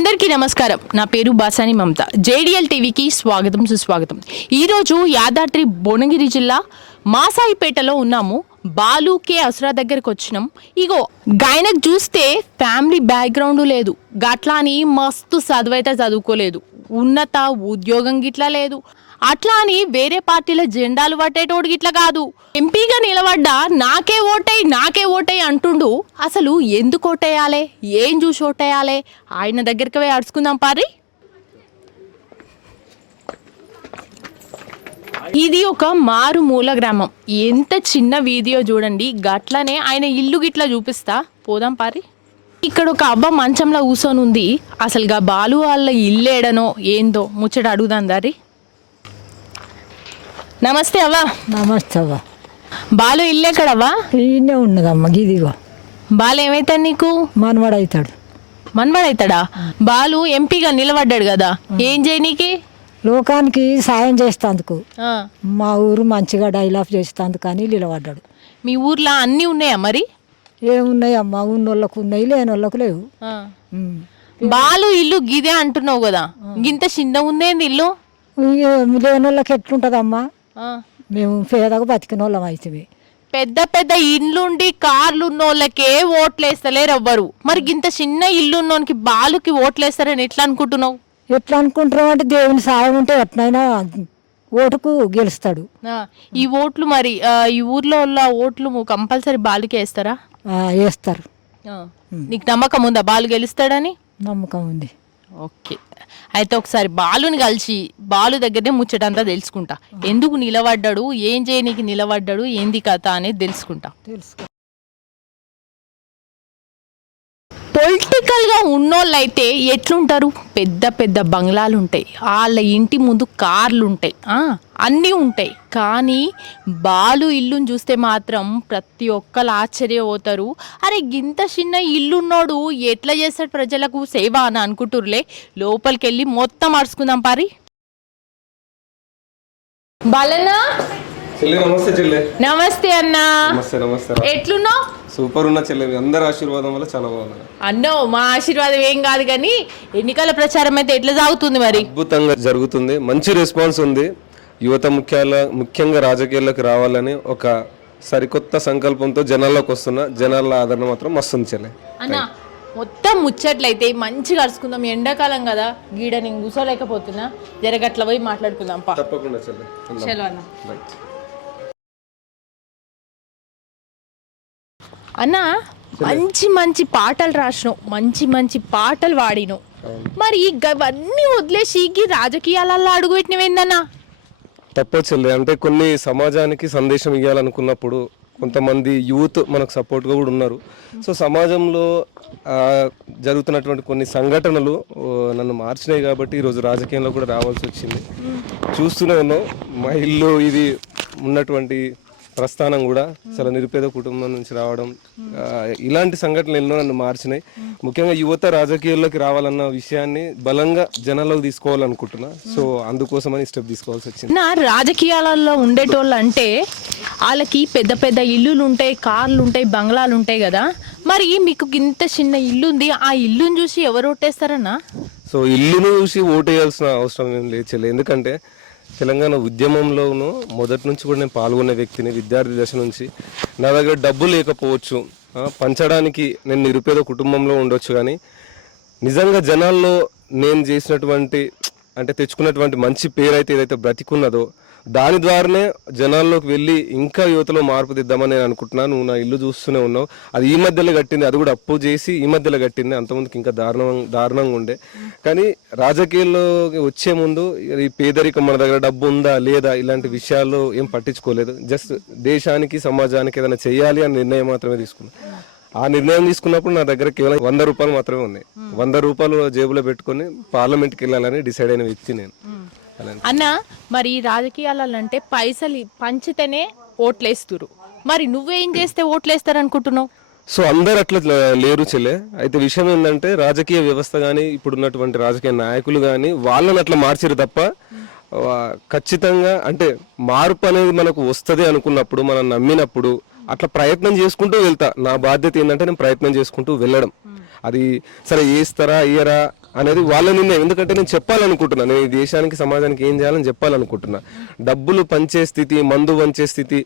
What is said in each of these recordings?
అందరికీ నమస్కారం. నా పేరు బాసాని మమత. జేడిఎల్ టీవీకి స్వాగతం సుస్వాగతం. ఈరోజు యాదాద్రి భువనగిరి జిల్లా మాసాయిపేటలో ఉన్నాము. బాలు కే అసురా దగ్గరకు వచ్చినాం. ఇగో గాయనకు చూస్తే ఫ్యామిలీ బ్యాక్గ్రౌండ్ లేదు, గట్లా అని మస్తు చదువైతే చదువుకోలేదు, ఉన్నత ఉద్యోగం గిట్లా లేదు, అట్లా అని వేరే పార్టీల జెండాలు పట్టేటోడు గిట్లా కాదు. ఎంపీగా నిలబడ్డా నాకే ఓటై అంటుండు. అసలు ఎందుకు ఓటేయాలి, ఏం చూసి ఓటేయాలి, ఆయన దగ్గరికి పోయి అడుచుకుందాం పారి. ఇది ఒక మారుమూల గ్రామం. ఎంత చిన్న వీడియో చూడండి. గట్లనే ఆయన ఇల్లు గిట్లా చూపిస్తా, పోదాం పారి. ఇక్కడ ఒక అబ్బ మంచంలో కూర్చొని ఉంది. అసలుగా బాలు వాళ్ళ ఇల్లేడనో ఏందో ముచ్చట అడుగుదాం దారి. నమస్తే అవ్వా. నమస్తే అవ్వ. బాలు ఇల్లు ఎక్కడవ్వా? ఈయనే ఉన్నదమ్మ. గిదిగో బాలు ఏమైతాడు నీకు? మనవాడవుతాడు. మనవాడవుతాడా? బాలు ఎంపీగా నిలబడ్డాడు కదా, ఏం చేయనీకి? లోకానికి సాయం చేస్తాందుకు, మా ఊరు మంచిగా డెవలప్ చేస్తాందుకు అని నిలబడ్డాడు. మీ ఊర్లో అన్నీ ఉన్నాయా మరి? ఏమున్నాయి అమ్మ, ఉన్నోళ్ళకు ఉన్నాయి, లేని వాళ్ళకు లేవు. బాలు ఇల్లు గిదే అంటున్నావు కదా, గింత చిన్న ఉందేంది ఇల్లు? లేని వాళ్ళకి ఎట్లుంటుందమ్మా? మేము పేదగా బతికిన వాళ్ళం అయితే. పెద్ద పెద్ద ఇల్లుండి కార్లు ఉన్నోళ్ళకే ఓట్లు వేస్తలేరు ఎవ్వరు. మరి గింత చిన్న ఇల్లు ఉన్నోనికి బాలుకి ఓట్లు వేస్తారని ఎట్లా అనుకుంటున్నావు? ఎట్లా అనుకుంటున్నావు అంటే దేవుని సాయం ఉంటే ఎట్లయినా ఓటుకు గెలుస్తాడు. ఈ ఓట్లు మరి ఈ ఊర్లో ఉన్న ఓట్లు కంపల్సరీ బాలుకే వేస్తారా? వేస్తారు. నీకు నమ్మకం ఉందా బాలు గెలుస్తాడని? నమ్మకం ఉంది. ఓకే, అయితే ఒకసారి బాలుని కలిసి బాలు దగ్గరనే ముచ్చటంతా తెలుసుకుంటా. ఎందుకు నిలబడ్డాడు, ఏం చేయనీకి నిలబడ్డాడు, ఏంది కథ అనేది తెలుసుకుంటా. పొలిటికల్గా ఉన్నోళ్ళైతే ఎట్లుంటారు? పెద్ద పెద్ద బంగ్లాలు ఉంటాయి, వాళ్ళ ఇంటి ముందు కార్లు ఉంటాయి, అన్నీ ఉంటాయి. కానీ బాలు ఇల్లుని చూస్తే మాత్రం ప్రతి ఒక్కరు ఆశ్చర్యపోతారు. అరే గింత చిన్న ఇల్లున్నోడు ఎట్లా చేస్తాడు ప్రజలకు సేవ అని అనుకుంటుర్లే. లోపలికి వెళ్ళి మొత్తం అడుచుకుందాం పారి. బాలన్నా నమస్తే చెల్లె. నమస్తే అన్నా. నమస్తే. ఎట్లున్నావు? సూపర్ ఉన్న చెల్లె, అందరి ఆశీర్వాదం వల్ల చాలా బాగుంది. అన్నో మా ఆశీర్వాదం ఏం కాదు, కానీ ఎన్నికల ప్రచారం అయితే ఎట్లా సాగుతుంది మరి? అద్భుతంగా జరుగుతుంది, మంచి రెస్పాన్స్ ఉంది. యువత ముఖ్యంగా రాజకీయాల్లోకి రావాలని ఒక సరికొత్త సంకల్పంతో జనాల్లోకి వస్తున్న జనాల ఆదరణ మాత్రం మస్తుంది చెల్లె. అన్న మొత్తం ముచ్చట్లయితే మంచిగా అరుచుకుందాం. ఎండాకాలం కదా, గీడ నేను కూర్చోలేకపోతున్నా, జరగట్ల పోయి మాట్లాడుకుందాం. తప్పకుండా చెల్లె. చలో అన్న. అన్న మంచి మంచి పాటలు రాసినావు, మంచి మంచి పాటలు వాడినావు. మరి ఇవన్నీ వదిలేసి రాజకీయాలలో అడుగు పెట్టినవేందన్నా? తప్పొచ్చెల్లే, అంటే కొన్ని సమాజానికి సందేశం ఇవ్వాలనుకున్నప్పుడు కొంతమంది యూత్ మనకు సపోర్ట్గా కూడా ఉన్నారు. సో సమాజంలో జరుగుతున్నటువంటి కొన్ని సంఘటనలు నన్ను మార్చినాయి కాబట్టి ఈరోజు రాజకీయంలో కూడా రావాల్సి వచ్చింది. చూస్తూనే ఉన్నాం, మా ఇల్లు ఇది ఉన్నటువంటి ప్రస్థానం కూడా చాలా నిరుపేద కుటుంబం నుంచి రావడం, ఇలాంటి సంఘటనలు ఎన్నో నన్ను మార్చినాయి. ముఖ్యంగా యువత రాజకీయాల్లోకి రావాలన్న విషయాన్ని బలంగా జనాల్లోకి తీసుకోవాలనుకుంటున్నా. సో అందుకోసమని స్టెప్ తీసుకోవాల్సి వచ్చింది. నా రాజకీయాలలో ఉండేటోళ్ళు అంటే వాళ్ళకి పెద్ద పెద్ద ఇల్లులు ఉంటాయి, కార్లు ఉంటాయి, బంగ్లాలు ఉంటాయి కదా. మరి మీకు ఇంత చిన్న ఇల్లు ఉంది, ఆ ఇల్లుని చూసి ఎవరు ఓటేస్తారన్నా? సో ఇల్లును చూసి ఓటేయాల్సిన అవసరం ఏం లేదు, ఎందుకంటే తెలంగాణ ఉద్యమంలోనూ మొదటి నుంచి కూడా నేను పాల్గొనే వ్యక్తిని. విద్యార్థి దశ నుంచి నా దగ్గర డబ్బు లేకపోవచ్చు, పంచడానికి నేను నిరుపేద కుటుంబంలో ఉండొచ్చు, కానీ నిజంగా జనాల్లో నేను చేసినటువంటి అంటే తెచ్చుకున్నటువంటి మంచి పేరు అయితే ఏదైతే బ్రతికున్నదో దాని ద్వారానే జనాల్లోకి వెళ్ళి ఇంకా యువతలో మార్పు తెద్దామని నేను అనుకుంటున్నాను. నువ్వు నా ఇల్లు చూస్తూనే ఉన్నావు, అది ఈ మధ్యలో కట్టింది, అది కూడా అప్పు చేసి ఈ మధ్యలో కట్టింది. అంతమందికి ఇంకా దారుణంగా ఉండే. కానీ రాజకీయాల్లోకి వచ్చే ముందు ఈ పేదరికం, మన దగ్గర డబ్బు ఉందా లేదా ఇలాంటి విషయాల్లో ఏం పట్టించుకోలేదు. జస్ట్ దేశానికి సమాజానికి ఏదైనా చేయాలి అని నిర్ణయం మాత్రమే తీసుకున్నాను. ఆ నిర్ణయం తీసుకున్నప్పుడు నా దగ్గర కేవలం 100 రూపాయలు మాత్రమే ఉన్నాయి. 100 రూపాయలు జేబులో పెట్టుకుని పార్లమెంట్కి వెళ్ళాలని డిసైడ్ అయిన వ్యక్తి నేను. అన్న మరి రాజకీయాలంటే పైసలు పంచితేనే ఓట్లేస్తురు, మరి నువ్వేం చేస్తే ఓట్లేస్తారు అనుకుంటున్నావు? సో అందరు అట్లా లేరు చెల్లె. అయితే విషయం ఏంటంటే రాజకీయ వ్యవస్థ కానీ ఇప్పుడున్నటువంటి రాజకీయ నాయకులు కానీ వాళ్ళని అట్లా మార్చారు తప్ప ఖచ్చితంగా అంటే మార్పు అనేది మనకు వస్తుంది అనుకున్నప్పుడు, మనం నమ్మినప్పుడు అట్లా ప్రయత్నం చేసుకుంటూ వెళ్తా. నా బాధ్యత ఏంటంటే నేను ప్రయత్నం చేసుకుంటూ వెళ్ళడం. అది సరే వేస్తారా ఇయ్యరా అనేది వాళ్ళ నిర్ణయం. ఎందుకంటే నేను చెప్పాలనుకుంటున్నా, నేను ఈ దేశానికి సమాజానికి ఏం చేయాలని చెప్పాలనుకుంటున్నా. డబ్బులు పంచే స్థితి, మందు పంచే స్థితి,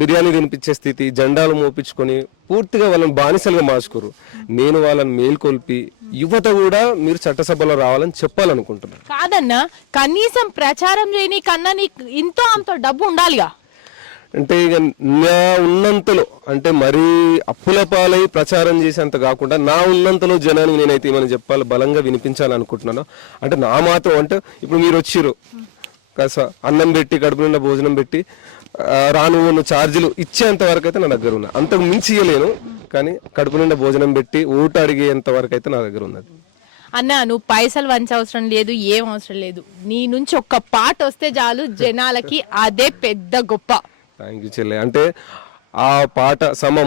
బిర్యానీ తినిపించే స్థితి, జెండాలు మోపించుకొని పూర్తిగా వాళ్ళని బానిసలుగా మార్చుకోరు. నేను వాళ్ళని మేల్కొల్పి యువత కూడా మీరు చట్టసభలో రావాలని చెప్పాలనుకుంటున్నాను. కాదన్నా, కనీసం ప్రచారం చేయని కన్నా నీకు ఇంతో అంత డబ్బు ఉండాలిగా. అంటే ఇక నా ఉన్నంతలో, అంటే మరీ అప్పుల పాలై ప్రచారం చేసేంత కాకుండా నా ఉన్నంతలో జనానికి నేనైతే ఏమైనా చెప్పాలి, బలంగా వినిపించాలనుకుంటున్నాను. అంటే నా మాత్రం, అంటే ఇప్పుడు మీరు వచ్చిర్రు కాస్త అన్నం పెట్టి కడుపు నిండా భోజనం పెట్టి రాను ఛార్జీలు ఇచ్చేంత వరకు అయితే నా దగ్గర ఉన్నా. అంతకు మించి ఇయ్యలేను, కానీ కడుపు నిండా భోజనం పెట్టి ఓటు అడిగేంత వరకు అయితే నా దగ్గర ఉన్నది. అన్నా, నువ్వు పైసలు వంచవసరం లేదు, ఏం అవసరం లేదు. నీ నుంచి ఒక్క పాట వస్తే చాలు జనాలకి, అదే పెద్ద గొప్ప. థ్యాంక్ యూ చెల్లె. అంటే ఆ పాట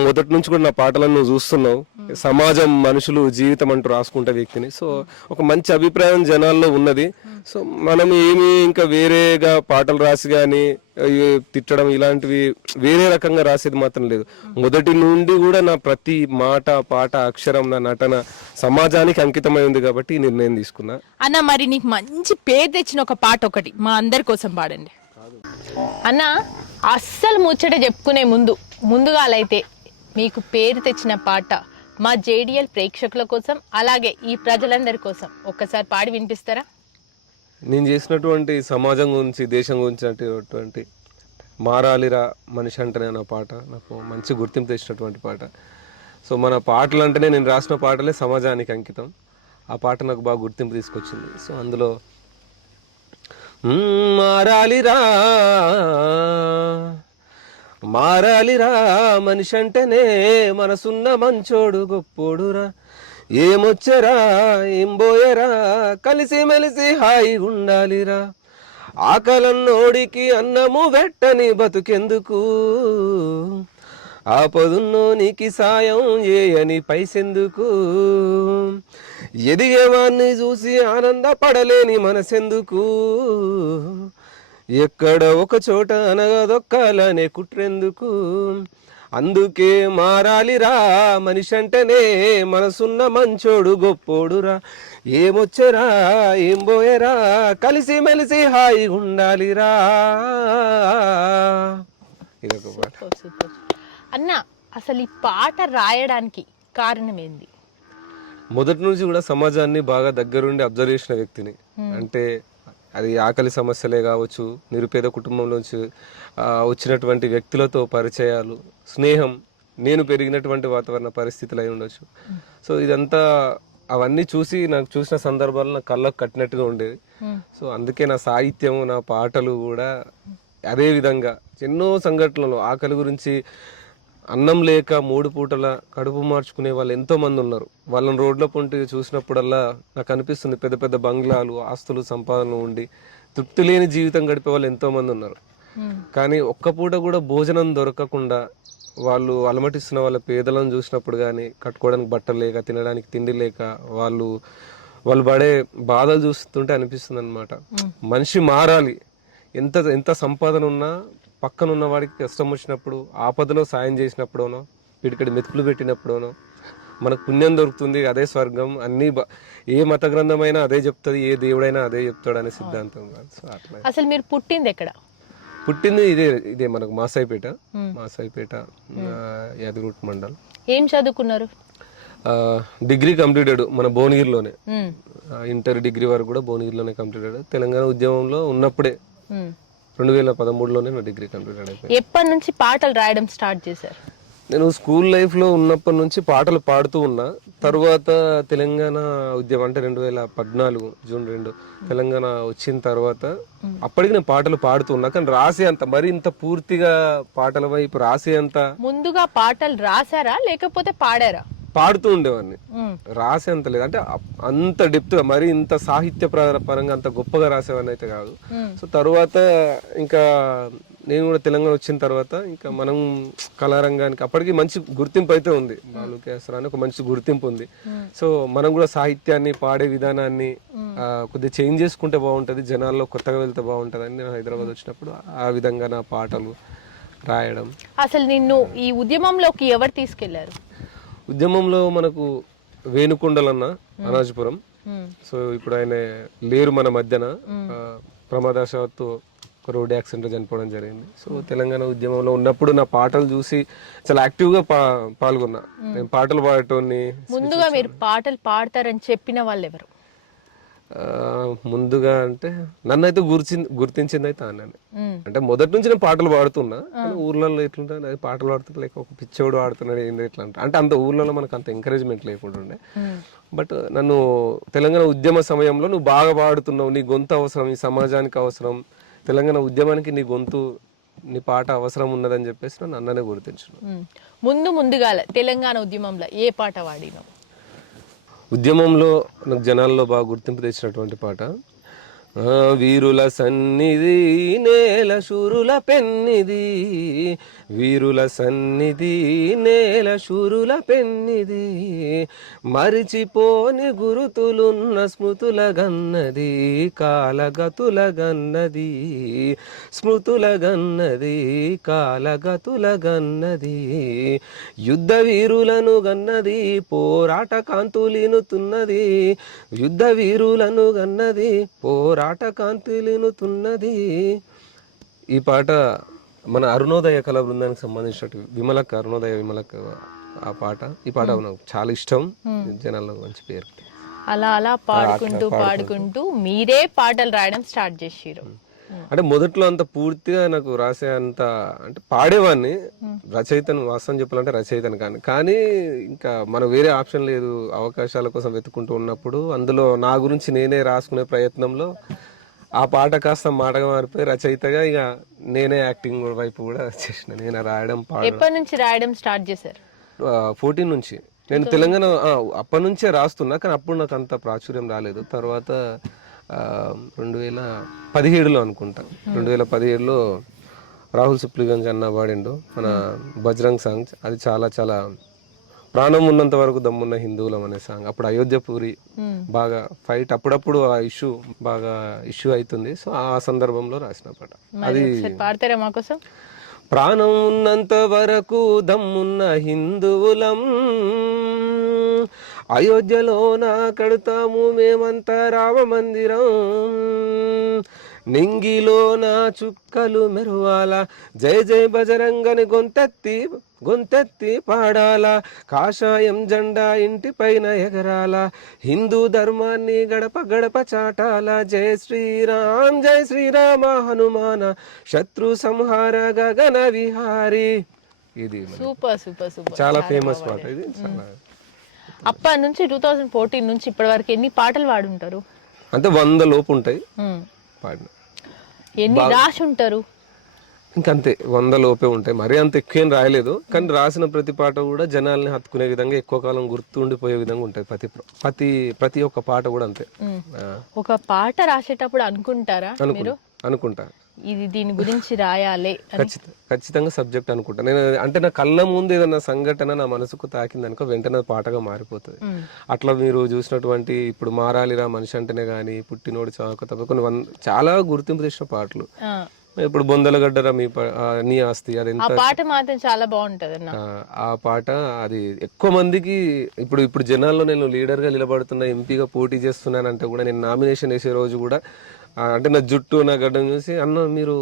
మొదటి నుంచి కూడా నా పాటలను నువ్వు చూస్తున్నావు. సమాజం, మనుషులు, జీవితం అంటూ రాసుకుంటే వ్యక్తిని. సో ఒక మంచి అభిప్రాయం జనాల్లో ఉన్నది. సో మనం ఏమి ఇంకా వేరేగా పాటలు రాసి కానీ తిట్టడం ఇలాంటివి వేరే రకంగా రాసేది మాత్రం లేదు. మొదటి నుండి కూడా నా ప్రతి మాట, పాట, అక్షరం, నా నటన సమాజానికి అంకితమై ఉంది కాబట్టి ఈ నిర్ణయం తీసుకున్నా. అన్న, మరి నీకు మంచి పేరు తెచ్చిన ఒక పాట ఒకటి మా అందరి కోసం పాడండి. అన్న, అస్సలు ముచ్చట చెప్పుకునే ముందుగాలైతే మీకు పేరు తెచ్చిన పాట మా జేడిఎల్ ప్రేక్షకుల కోసం, అలాగే ఈ ప్రజలందరి కోసం ఒక్కసారి పాడి వినిపిస్తారా? నేను చేసినటువంటి సమాజం గురించి, దేశం గురించి అంటే మారాలిరా మనిషి అంటేనే నా పాట నాకు మంచి గుర్తింపు తెచ్చినటువంటి పాట. సో మన పాటలు అంటేనే, నేను రాసిన పాటలే సమాజానికి అంకితం. ఆ పాట నాకు బాగా గుర్తింపు తీసుకొచ్చింది. సో అందులో మారాలిరా మారాలిరా మనిషి అంటేనే మనసున్న మంచోడు గొప్పోడురా, ఏమొచ్చరా ఏం పోయరా కలిసి మెలిసి హాయి ఉండాలిరా, ఆకలన్నోడికి అన్నము వెట్టని బతుకెందుకు, ఆపదున్నోనికి సాయం చేయని పైసెందుకు, ఎదిగేవాన్ని చూసి ఆనందపడలేని మనసెందుకు, ఎక్కడ ఒక చోట అనగదొక్కాలనే కుట్రెందుకు, అందుకే మారాలిరా మనిషి అంటేనే మనసున్న మంచోడు గొప్పోడురా, ఏమొచ్చరా ఏం పోయరా కలిసి మెలిసి హాయి ఉండాలిరా. ఇదొక పాట. అన్న, అసలు ఈ పాట రాయడానికి కారణం ఏంది? మొదటి నుంచి కూడా సమాజాన్ని బాగా దగ్గరుండి అబ్జర్వ్ చేసిన వ్యక్తిని. అంటే అది ఆకలి సమస్యలే కావచ్చు, నిరుపేద కుటుంబంలోంచి వచ్చినటువంటి వ్యక్తులతో పరిచయాలు, స్నేహం, నేను పెరిగినటువంటి వాతావరణ పరిస్థితులు అయి ఉండొచ్చు. సో ఇదంతా అవన్నీ చూసి నాకు చూసిన సందర్భాలు నా కళ్ళకు కట్టినట్టుగా ఉండేది. సో అందుకే నా సాహిత్యం, నా పాటలు కూడా అదే విధంగా ఎన్నో సంఘటనలు, ఆకలి గురించి, అన్నం లేక 3 పూటల కడుపు మార్చుకునే వాళ్ళు ఎంతో మంది ఉన్నారు. వాళ్ళని రోడ్ల పొంటి చూసినప్పుడల్లా నాకు అనిపిస్తుంది, పెద్ద పెద్ద బంగ్లాలు, ఆస్తులు, సంపాదనలు ఉండి తృప్తి లేని జీవితం గడిపే వాళ్ళు ఎంతో మంది ఉన్నారు. కానీ ఒక్క పూట కూడా భోజనం దొరకకుండా వాళ్ళు అలమటిస్తున్న వాళ్ళ పేదలను చూసినప్పుడు కానీ, కట్టుకోవడానికి బట్టలు లేక, తినడానికి తిండి లేక వాళ్ళు పడే బాధలు చూస్తుంటే అనిపిస్తుంది అనమాట. మనిషి మారాలి. ఎంత సంపాదన ఉన్నా పక్కన ఉన్న వాడికి కష్టం వచ్చినప్పుడు, ఆపదలో సాయం చేసినప్పుడోనో, పిడికడి మెతుకులు పెట్టినప్పుడోనో మనకు పుణ్యం దొరుకుతుంది. అదే స్వర్గం. అన్ని ఏ మత గ్రంథమైనా అదే చెప్తుంది, ఏ దేవుడైనా అదే చెప్తాడు అనే సిద్ధాంతం. సో అట్లా. అసలు మీరు పుట్టింది ఎక్కడ? పుట్టింది ఇదే మనకు మాసాయిపేట యాదగిరిగుట్ట మండల్. ఏం చదువుకున్నారు? డిగ్రీ కంప్లీటెడ్ మన భువనగిరిలోనే. ఇంటర్, డిగ్రీ వరకు కూడా భువనగిరిలోనే కంప్లీటెడ్. తెలంగాణ ఉద్యమంలో ఉన్నప్పుడే 2013లోనే నా డిగ్రీ కంప్లీటెడ్ అయిపోయింది. ఎప్పటి నుంచి పాటలు రాయడం స్టార్ట్ చేశారు? నేను స్కూల్ లైఫ్లో ఉన్నప్పటి నుంచి పాటలు పాడుతూ ఉన్నా. తర్వాత తెలంగాణ ఉద్యమం అంటే 2014 జూన్ 2 తెలంగాణ వచ్చిన తర్వాత అప్పటికి నేను పాటలు పాడుతూ ఉన్నా. కానీ రాసే అంత, మరి ఇంత పూర్తిగా పాటల వైపు రాసే అంత. ముందుగా పాటలు రాసారా లేకపోతే పాడారా? పాడుతూ ఉండేవాడిని, రాసేంత లేదు. అంటే అంత డెప్త్, మరి ఇంత సాహిత్య పరంగా అంత గొప్పగా రాసేవాడిని అయితే కాదు. సో తర్వాత ఇంకా నేను కూడా తెలంగాణ వచ్చిన తర్వాత ఇంకా మనం కళారంగానికి అప్పటికి మంచి గుర్తింపు అయితే ఉంది. బాలు కేసరా అని ఒక మంచి గుర్తింపు ఉంది. సో మనం కూడా సాహిత్యాన్ని, పాడే విధానాన్ని కొద్దిగా చేంజ్ చేసుకుంటే బాగుంటుంది, జనాల్లో కొత్తగా వెళ్తే బాగుంటుంది అని నేను హైదరాబాద్ వచ్చినప్పుడు ఆ విధంగా నా పాటలు రాయడం. అసలు నిన్ను ఈ ఉద్యమంలోకి ఎవరు తీసుకెళ్లారు? ఉద్యమంలో మనకు వేణుకొండలన్న అనాజపురం, సో ఇప్పుడు ఆయన లేరు మన మధ్యన. ప్రమాదవశాత్తు ఒక రోడ్ యాక్సిడెంట్ చనిపోవడం జరిగింది. సో తెలంగాణ ఉద్యమంలో ఉన్నప్పుడు నా పాటలు చూసి చాలా యాక్టివ్గా పాల్గొన్నా. నేను పాటలు పాడటోని. ముందుగా మీరు పాటలు పాడతారని చెప్పిన వాళ్ళు ఎవరు? ముందుగా అంటే నన్నైతే గుర్తించింది అయితే అన్నాను. అంటే మొదటి నుంచి నేను పాటలు పాడుతున్నా, కానీ ఊర్లలో ఎట్లుంటా పాటలు పాడుతున్నా లేక ఒక పిచ్చోడు పాడుతున్నాడు ఏంటి ఎట్లా అంటే అంత ఊర్లలో మనకు అంత ఎంకరేజ్మెంట్ లేకుండా ఉండే. బట్ నన్ను తెలంగాణ ఉద్యమ సమయంలో నువ్వు బాగా పాడుతున్నావు, నీ గొంతు అవసరం, ఈ సమాజానికి అవసరం, తెలంగాణ ఉద్యమానికి నీ గొంతు, నీ పాట అవసరం ఉన్నదని చెప్పేసి నన్ను అన్ననే గుర్తించిన. ముందుగా తెలంగాణ ఉద్యమంలో ఏ పాట వాడినావు? ఉద్యమంలో నాకు జనాల్లో బాగా గుర్తింపు తెచ్చినటువంటి పాట వీరుల సన్నిధి నేల శూరుల పెన్నిది, వీరుల సన్నిధి నేల శూరుల పెన్నిది, మరిచిపోని గురుతులున్న స్మృతుల గన్నది, కాలగతుల గన్నది, స్మృతుల గన్నది, కాలగతుల గన్నది, యుద్ధ వీరులను గన్నది, పోరాట కాంతులినుతున్నది, యుద్ధ వీరులను గన్నది, పోరాట కాంతులినుతున్నది. ఈ పాట మన అరుణోదయ కళా బృందానికి సంబంధించినట్టు విమలక్క ఆ పాట. ఈ పాట నాకు చాలా ఇష్టం, జనాల్లో మంచి పేరు. అలా పాడుకుంటూ మీరే పాటలు రాయడం స్టార్ట్ చేసిరు. అంటే మొదట్లో అంత పూర్తిగా నాకు రాసే అంత అంటే పాడేవాడిని, రచయితను వాస్తవం చెప్పాలంటే రచయితను కానీ ఇంకా మనకు వేరే ఆప్షన్ లేదు. అవకాశాల కోసం వెతుకుంటూ ఉన్నప్పుడు అందులో నా గురించి నేనే రాసుకునే ప్రయత్నంలో ఆ పాట కాస్త మాటగా మారిపోయి రచయితగా ఇక నేనే యాక్టింగ్ వైపు కూడా చేసిన. నేను రాయడం ఎప్పటి నుంచి రాయడం స్టార్ట్ చేశారు? 14 నుంచి. నేను తెలంగాణ అప్పటి నుంచే రాస్తున్నా, కానీ అప్పుడు నాకు అంత ప్రాచుర్యం రాలేదు. తర్వాత 2017లో అనుకుంటా, 2017లో రాహుల్ సిప్లిగంజ్ అన్న పాడిండు మన బజరంగ్ సాంగ్. అది చాలా చాలా ప్రాణం ఉన్నంత వరకు దమ్మున్న హిందువులం అనే సాంగ్. అప్పుడు అయోధ్యపూరి బాగా ఫైట్, అప్పుడప్పుడు ఆ ఇష్యూ బాగా ఇష్యూ అవుతుంది. సో ఆ సందర్భంలో రాసిన పాట అది. పాడతారా మా కోసం? ప్రాణం ఉన్నంత వరకు దమ్మున్న హిందువులం, అయోధ్యలోన కడతాము మేమంతా రామ మందిరం, నింగిలోన చుక్కలు మెరువాల, జయ జయ బజరంగని గొంతెత్తి పాడాల, కాషాయం జెండా ఇంటి పైన ఎగరాల, హిందూ ధర్మాన్ని గడప గడప చాటాల, జయ శ్రీరామ హనుమాన శత్రు సంహార గగన విహారీ. ఇది సూపర్ చాలా ఫేమస్ పాట ఇది. అప్పటి నుంచి 2014 నుంచి ఇప్పటి వరకు ఎన్ని పాటలు పాడుంటారు? అంటే 100 లోపు ఉంటాయి పాడిన. ఎన్ని రాసి ఉంటారు? ఇంకంతే 100 లోపే ఉంటాయి. మరీ అంత ఎక్కువ రాయలేదు, కానీ రాసిన ప్రతి పాట కూడా జనాల్ని హత్తుకునే విధంగా ఎక్కువ కాలం గుర్తుండిపోయే విధంగా ఉంటాయి. ప్రతి ఒక్క పాట కూడా అంతే. ఒక పాట రాసేటప్పుడు అనుకుంటారా మీరు? అనుకుంటా, ఇది దీని గురించి రాయాలి, ఖచ్చితంగా సబ్జెక్ట్ అనుకుంటా నేను. అంటే నా కళ్ళ ముందు ఏదన్నా సంఘటన నా మనసుకు తాకింది అనుకో, వెంటనే పాటగా మారిపోతుంది. అట్లా మీరు చూసినటువంటి ఇప్పుడు మారాలిరా మనిషి అంటేనే గానీ, పుట్టినోడు చావక తప్ప కొన్ని చాలా గుర్తింపు తెచ్చిన పాటలు. ఇప్పుడు బొందలగడ్డరా నీ ఆస్తి, అది ఎంత పాట మాత్రం చాలా బాగుంటది. ఆ పాట అది ఎక్కువ మందికి ఇప్పుడు జనాల్లో నేను లీడర్ గా నిలబడుతున్నా, ఎంపీగా పోటీ చేస్తున్నానంటే కూడా, నేను నామినేషన్ వేసే రోజు కూడా అంటే నా జుట్టు నా గడ్డం చూసి అన్న మీరు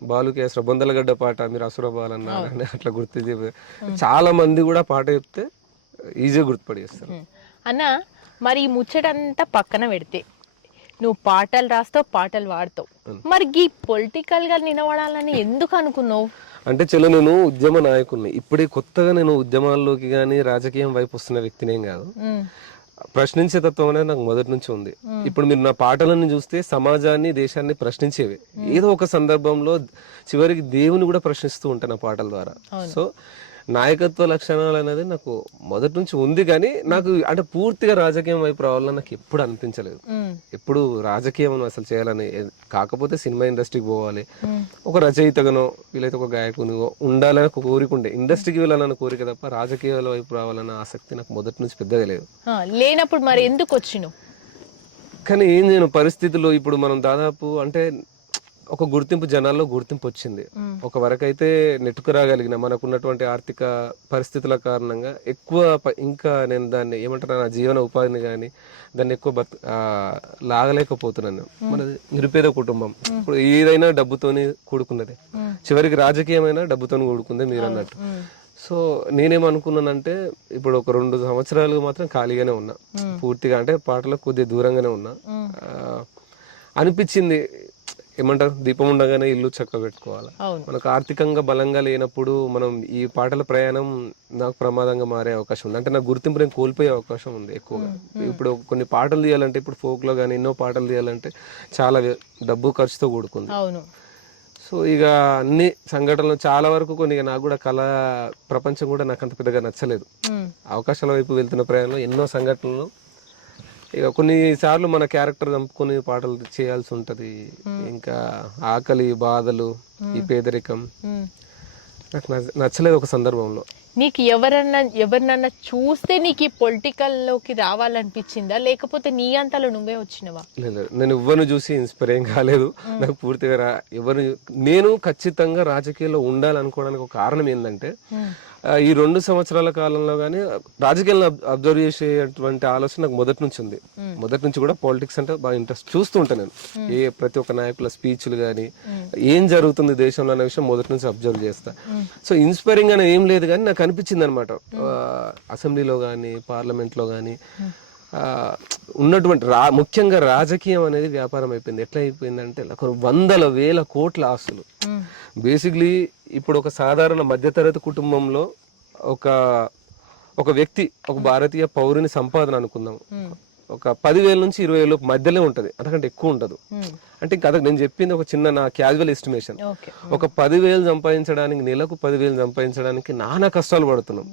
బాలుకి అసలు బొందలగడ్డ పాట మీరు అసురబాలన్నారని అట్లా గుర్తు చాలా మంది కూడా పాట చెప్తే ఈజీగా గుర్తుపడేస్తారు. అన్న మరి ఈ ముచ్చటంతా పక్కన పెడితే నువ్వు పాటలు రాస్తావు, పాటలు పాడతావు, మరి ఈ పొలిటికల్ గా నిలబడాలని ఎందుకు అనుకున్నావు? అంటే చలో నేను ఉద్యమ నాయకుడిని, ఇప్పుడే కొత్తగా నేను ఉద్యమాల్లోకి కానీ రాజకీయం వైపు వస్తున్న వ్యక్తినేం కాదు. ప్రశ్నించే తత్వం అనేది నాకు మొదటి నుంచి ఉంది. ఇప్పుడు మీరు నా పాటలను చూస్తే సమాజాన్ని, దేశాన్ని ప్రశ్నించేవి. ఏదో ఒక సందర్భంలో చివరికి దేవుని కూడా ప్రశ్నిస్తూ ఉంటాను నా పాటల ద్వారా. సో నాయకత్వ లక్షణాలు అనేది నాకు మొదటి నుంచి ఉంది, కానీ నాకు అంటే పూర్తిగా రాజకీయం వైపు రావాలని నాకు ఎప్పుడు అనిపించలేదు. ఎప్పుడు రాజకీయం అసలు చేయాలని, కాకపోతే సినిమా ఇండస్ట్రీకి పోవాలి, ఒక రచయితగానో వీలైతే ఒక గాయకునిగో ఉండాలని ఒక కోరిక ఉండే, ఇండస్ట్రీకి వెళ్ళాలన్న కోరిక తప్ప రాజకీయాల వైపు రావాలన్న ఆసక్తి నాకు మొదటి నుంచి పెద్దగా లేదు. లేనప్పుడు మరి ఎందుకు వచ్చినావు? కానీ ఏం చేయను, పరిస్థితుల్లో ఇప్పుడు మనం దాదాపు అంటే ఒక గుర్తింపు జనాల్లో గుర్తింపు వచ్చింది. ఒక వరకైతే నెట్టుకు రాగలిగిన మనకున్నటువంటి ఆర్థిక పరిస్థితుల కారణంగా ఎక్కువ ఇంకా నేను దాన్ని ఏమంటారు నా జీవన ఉపాధిని కానీ దాన్ని ఎక్కువ లాగలేకపోతున్నాను. మనది నిరుపేద కుటుంబం, ఇప్పుడు ఏదైనా డబ్బుతోని కూడుకున్నది, చివరికి రాజకీయమైన డబ్బుతోని కూడుకుంది మీరు అన్నట్టు. సో నేనేమనుకున్నానంటే ఇప్పుడు ఒక 2 సంవత్సరాలు మాత్రం ఖాళీగానే ఉన్నా, పూర్తిగా అంటే పాటలకు కొద్దిగా దూరంగానే ఉన్నా. అనిపించింది ఏమంటారు, దీపం ఉండగానే ఇల్లు చక్క పెట్టుకోవాలి. మనకు ఆర్థికంగా బలంగా లేనప్పుడు మనం ఈ పాటల ప్రయాణం నాకు ప్రమాదంగా మారే అవకాశం ఉంది. అంటే నాకు గుర్తింపు నేను కోల్పోయే అవకాశం ఉంది ఎక్కువగా. ఇప్పుడు కొన్ని పాటలు తీయాలంటే, ఇప్పుడు ఫోక్లో కానీ ఎన్నో పాటలు తీయాలంటే చాలా డబ్బు ఖర్చుతో కూడుకుంది. సో ఇక అన్ని సంఘటనలు చాలా వరకు కొన్ని నాకు కూడా కళ ప్రపంచం కూడా నాకు అంత పెద్దగా నచ్చలేదు. అవకాశాల వైపు వెళ్తున్న ప్రయాణంలో ఎన్నో సంఘటనలు, ఇక కొన్నిసార్లు మన క్యారెక్టర్ చంపుకొని పాటలు చేయాల్సి ఉంటది. ఇంకా ఆకలి బాధలు, ఈ పేదరికం నాకు నచ్చలేదు ఒక సందర్భంలో. నీకు ఎవరినన్నా చూస్తే నీకు ఈ పొలిటికల్లోకి రావాలనిపించిందా, లేకపోతే నీ అంతలో నువ్వే వచ్చినవా? లేదు, నేను ఎవరిని చూసి ఇన్స్పైర్ ఏం కాలేదు. నాకు పూర్తిగా నేను ఖచ్చితంగా రాజకీయాల్లో ఉండాలనుకోవడానికి ఒక కారణం ఏంటంటే, ఈ 2 సంవత్సరాల కాలంలో కానీ రాజకీయాలను అబ్జర్వ్ చేసేటువంటి ఆలోచన నాకు మొదటి నుంచి ఉంది. మొదటి నుంచి కూడా పాలిటిక్స్ అంటే బాగా ఇంట్రెస్ట్, చూస్తూ ఉంటాను నేను. ప్రతి ఒక్క నాయకుల స్పీచ్లు కానీ ఏం జరుగుతుంది దేశంలో అనే విషయం మొదటి నుంచి అబ్జర్వ్ చేస్తా. సో ఇన్స్పైరింగ్ అని ఏం లేదు, కానీ నాకు అనిపించింది అనమాట, అసెంబ్లీలో కానీ పార్లమెంట్లో కానీ ఉన్నటువంటి ముఖ్యంగా రాజకీయం అనేది వ్యాపారం అయిపోయింది. ఎట్లా అయిపోయిందంటే వందల వేల కోట్ల ఆస్తులు. బేసిక్లీ ఇప్పుడు ఒక సాధారణ మధ్యతరగతి కుటుంబంలో ఒక వ్యక్తి, ఒక భారతీయ పౌరుని సంపాదన అనుకుందాం, ఒక 10,000 నుంచి 20,000 మధ్యలో ఉంటది, అంతకంటే ఎక్కువ ఉండదు. అంటే ఇంకా నేను చెప్పింది ఒక చిన్న నా క్యాజువల్ ఎస్టిమేషన్. ఒక 10,000 సంపాదించడానికి, నెలకు 10,000 సంపాదించడానికి నానా కష్టాలు పడుతున్నాం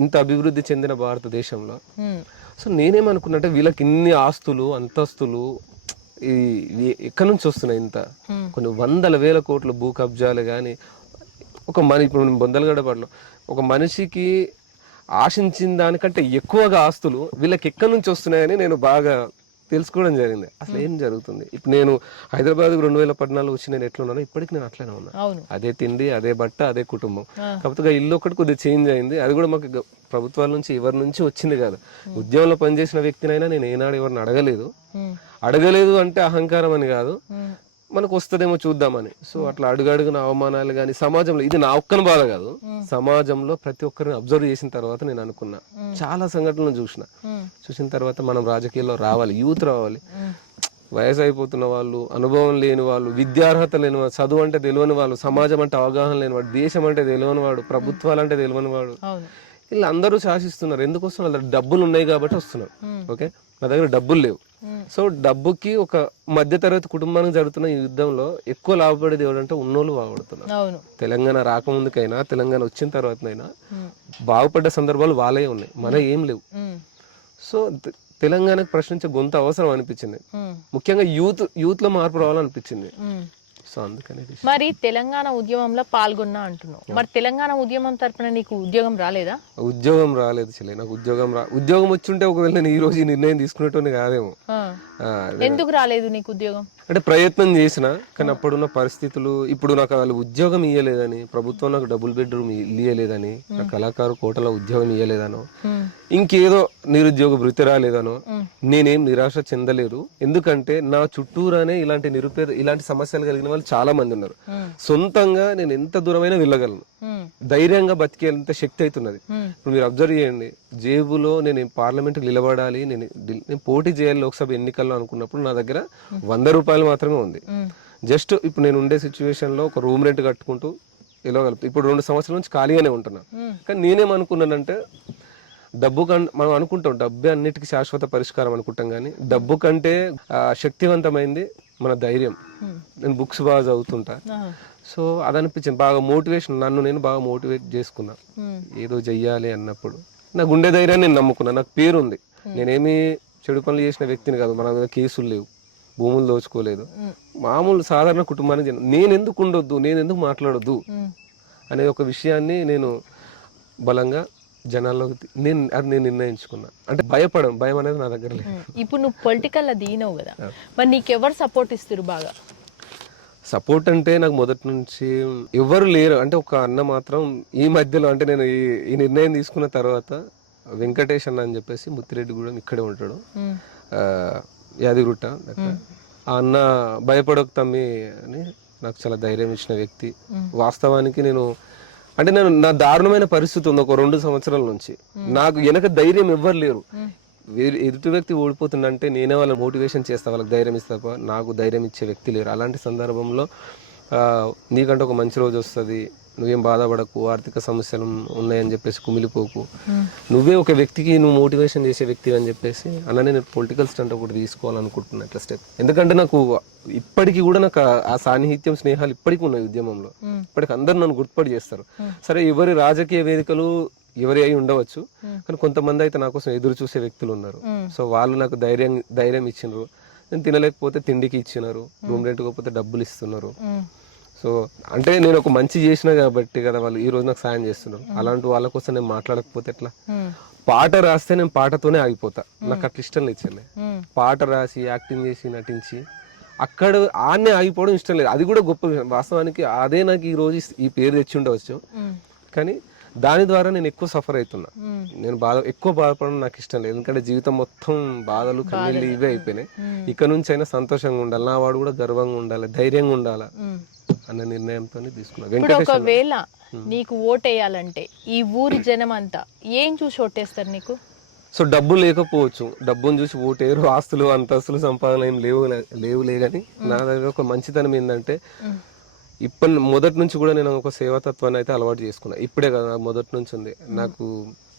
ఇంత అభివృద్ధి చెందిన భారతదేశంలో. సో నేనేమనుకున్నట్టే, వీళ్ళకి ఇన్ని ఆస్తులు అంతస్తులు ఎక్కడి నుంచి వస్తున్నాయి ఇంత? కొన్ని వందల వేల కోట్ల భూ కబ్జాలు కానీ, ఇప్పుడు బొందలగడపడలో ఒక మనిషికి ఆశించిన దానికంటే ఎక్కువగా ఆస్తులు వీళ్ళకి ఎక్కడి నుంచి వస్తున్నాయని నేను బాగా తెలుసుకోవడం జరిగింది. అసలు ఏం జరుగుతుంది? ఇప్పుడు నేను హైదరాబాద్ 2014 వచ్చి నేను ఎట్లున్నానో ఇప్పటికి నేను అట్లనే ఉన్నా. అదే తిండి, అదే బట్ట, అదే కుటుంబం. కాకపోతే ఇల్లు ఒకటి కొద్దిగా చేంజ్ అయింది. అది కూడా మాకు ప్రభుత్వాల నుంచి ఎవరి నుంచి వచ్చింది కాదు. ఉద్యోగంలో పనిచేసిన వ్యక్తినైనా నేను ఏనాడు ఎవరిని అడగలేదు అంటే అహంకారం అని కాదు, మనకు వస్తుందేమో చూద్దామని. సో అట్లా అడుగడుగున అవమానాలు కానీ సమాజంలో, ఇది నా ఒక్కని బాధ కాదు, సమాజంలో ప్రతి ఒక్కరిని అబ్జర్వ్ చేసిన తర్వాత నేను అనుకున్నా, చాలా సంఘటనలు చూసిన తర్వాత మనం రాజకీయాల్లో రావాలి, యూత్ రావాలి. వయసు అయిపోతున్న వాళ్ళు, అనుభవం లేని వాళ్ళు, విద్యార్హత లేని వాళ్ళు, చదువు అంటే తెలియని వాళ్ళు, సమాజం అంటే అవగాహన లేనివాడు, దేశం అంటే తెలియని వాడు, ప్రభుత్వాలు అంటే తెలియని వాడు, వీళ్ళందరూ శాసిస్తున్నారు. ఎందుకు వస్తున్నారు? వాళ్ళ డబ్బులు ఉన్నాయి కాబట్టి వస్తున్నారు. ఓకే, నా దగ్గర డబ్బులు లేవు. సో డబ్బుకి ఒక మధ్యతరగతి కుటుంబానికి జరుగుతున్న ఈ యుద్ధంలో ఎక్కువ లాభపడేది ఎవరంటే ఉన్నోళ్ళు బాగుపడుతున్నారు. తెలంగాణ రాకముందుకైనా, తెలంగాణ వచ్చిన తర్వాతనైనా బాగుపడ్డ సందర్భాలు వాళ్ళే ఉన్నాయి, మన ఏం లేవు. సో తెలంగాణకు ప్రశ్నించే గొంతు అవసరం అనిపించింది. ముఖ్యంగా యూత్ లో మార్పు రావాలనిపించింది. సో అందుకని మరి తెలంగాణ ఉద్యమంలో పాల్గొన్నా అంటున్నావు, మరి తెలంగాణ ఉద్యమం తరపున నీకు ఉద్యోగం రాలేదా? ఉద్యోగం రాలేదు చెల్లి, నాకు ఉద్యోగం వచ్చుంటే ఒకవేళ నేను ఈ రోజు ఈ నిర్ణయం తీసుకునేటోని కాదేమో. ఎందుకు రాలేదు నీకు ఉద్యోగం? అంటే ప్రయత్నం చేసిన, కానీ అప్పుడున్న పరిస్థితులు, ఇప్పుడు నాకు వాళ్ళు ఉద్యోగం ఇయ్యలేదని, ప్రభుత్వం నాకు డబుల్ బెడ్రూమ్ ఇయ్యలేదని, నాకు కళాకారు కోటలో ఉద్యోగం ఇయ్యలేదనో, ఇంకేదో నిరుద్యోగ వృత్తి రాలేదనో నేనేం నిరాశ చెందలేదు. ఎందుకంటే నా చుట్టూరానే ఇలాంటి సమస్యలు కలిగిన వాళ్ళు చాలా మంది ఉన్నారు. సొంతంగా నేను ఎంత దూరమైనా వెళ్ళగలను, ధైర్యంగా బతికేంత శక్తి అవుతున్నది. ఇప్పుడు మీరు అబ్జర్వ్ చేయండి, జేబులో నేను పార్లమెంట్ నిలబడాలి, నేను పోటీ చేయాలి లోక్సభ ఎన్నికల్లో అనుకున్నప్పుడు నా దగ్గర 100 రూపాయలు మాత్రమే ఉంది. జస్ట్ ఇప్పుడు నేను ఉండే సిచ్యువేషన్ లో ఒక రూమ్ రెంట్ కట్టుకుంటూ వెళ్ళగలుగుతాను. ఇప్పుడు 2 సంవత్సరాల నుంచి ఖాళీగానే ఉంటున్నా. కానీ నేనేమనుకున్నానంటే, మనం అనుకుంటాం డబ్బే అన్నిటికీ శాశ్వత పరిష్కారం అనుకుంటాం, కానీ డబ్బు కంటే శక్తివంతమైంది మన ధైర్యం. నేను బుక్స్ బాగా చదువుతుంటా. సో అదనిపించింది, బాగా మోటివేషన్, నన్ను నేను బాగా మోటివేట్ చేసుకున్నా ఏదో చెయ్యాలి అన్నప్పుడు. నా గుండె ధైర్యాన్ని నేను నమ్ముకున్నా. నాకు పేరుంది, నేనేమి చెడు పనులు చేసిన వ్యక్తిని కాదు, మన దగ్గర కేసులు లేవు, భూములు దోచుకోలేదు, మామూలు సాధారణ కుటుంబానికి నేను ఎందుకు ఉండొద్దు, నేను ఎందుకు మాట్లాడొద్దు అనే ఒక విషయాన్ని నేను బలంగా జనాల్లోకి నేను నిర్ణయించుకున్నా. అంటే భయం అనేది నా దగ్గర లేదు. ఇప్పుడు నువ్వు పొలిటికల్ దిగినావు కదా, మరి నీకెవరు సపోర్ట్ ఇస్తారు బాగా? సపోర్ట్ అంటే నాకు మొదటి నుంచి ఎవరు లేరు. అంటే ఒక అన్న మాత్రం ఈ మధ్యలో, అంటే నేను ఈ నిర్ణయం తీసుకున్న తర్వాత వెంకటేష్ అన్న అని చెప్పేసి ముత్తిరెడ్డిగూడెం ఇక్కడే ఉంటాడు, యాదగిరిగుట్ట దగ్గర. ఆ అన్న భయపడక తమ్మి అని నాకు చాలా ధైర్యం ఇచ్చిన వ్యక్తి. వాస్తవానికి నేను నా దారుణమైన పరిస్థితి ఉంది ఒక 2 సంవత్సరాల నుంచి. నాకు వెనక ధైర్యం ఎవ్వరు లేరు. ఎదుటి వ్యక్తి ఓడిపోతుందంటే నేనే వాళ్ళని మోటివేషన్ చేస్తా, వాళ్ళకి ధైర్యం ఇస్తా, నాకు ధైర్యం ఇచ్చే వ్యక్తి లేరు. అలాంటి సందర్భంలో నీకంటే ఒక మంచి రోజు వస్తుంది, నువ్వేం బాధపడకు, ఆర్థిక సమస్యలు ఉన్నాయని చెప్పేసి కుమిలిపోకు, నువ్వే ఒక వ్యక్తికి నువ్వు మోటివేషన్ చేసే వ్యక్తి అని చెప్పేసి అన్న నేను పొలిటికల్ స్టంట్ ఒకటి తీసుకోవాలనుకుంటున్నా ఇట్లా స్టెప్. ఎందుకంటే నాకు ఇప్పటికీ కూడా నాకు ఆ సాన్నిహిత్యం స్నేహాలు ఇప్పటికీ ఉన్నాయి ఉద్యమంలో. ఇప్పటికి అందరు నన్ను గుర్తుపడి చేస్తారు. సరే ఎవరి రాజకీయ వేదికలు ఎవరి అయి ఉండవచ్చు, కానీ కొంతమంది అయితే నా కోసం ఎదురు చూసే వ్యక్తులు ఉన్నారు. సో వాళ్ళు నాకు ధైర్యం ఇచ్చినారు. నేను తినలేకపోతే తిండికి ఇచ్చినారు, రూమ్ రెంట్ పోతే డబ్బులు ఇస్తున్నారు. సో అంటే నేను ఒక మంచి చేసిన కాబట్టి కదా వాళ్ళు ఈ రోజు నాకు సాయం చేస్తున్నారు. అలాంటి వాళ్ళ కోసం నేను మాట్లాడకపోతే ఎట్లా? పాట రాస్తే నేను పాటతోనే ఆగిపోతా, నాకు అట్లా ఇష్టం లేదు చెల్లె. పాట రాసి యాక్టింగ్ చేసి నటించి అక్కడ ఆడనే ఆగిపోవడం ఇష్టం లేదు. అది కూడా గొప్ప విషయం. వాస్తవానికి అదే నాకు ఈ రోజు ఈ పేరు తెచ్చి ఉండవచ్చు, కానీ దాని ద్వారా నేను ఎక్కువ సఫర్ అవుతున్నా. నేను ఎక్కువ బాధపడడం నాకు ఇష్టం లేదు. ఎందుకంటే జీవితం మొత్తం బాధలు కన్నీళ్ళు ఇవే అయిపోయినాయి. ఇక్కడ నుంచి అయినా సంతోషంగా ఉండాలి, నా వాడు కూడా గర్వంగా ఉండాలి, ధైర్యంగా ఉండాలి అన్న నిర్ణయంతో తీసుకున్నా. ఒకవేళ నీకు ఓటేయాలంటే ఈ ఊరి జనం అంతా ఏం చూసి ఓటేస్తారు నీకు? సో డబ్బు లేకపోవచ్చు, డబ్బును చూసి ఓటేరు, ఆస్తులు అంతస్తులు సంపాదన ఏం లేవులే కానీ నా దగ్గర ఒక మంచితనం ఏంటంటే మొదటి నుంచి కూడా నేను ఒక సేవాతత్వాన్ని అయితే అలవాటు చేసుకున్నా. ఇప్పుడే కదా మొదటి నుంచి ఉంది. నాకు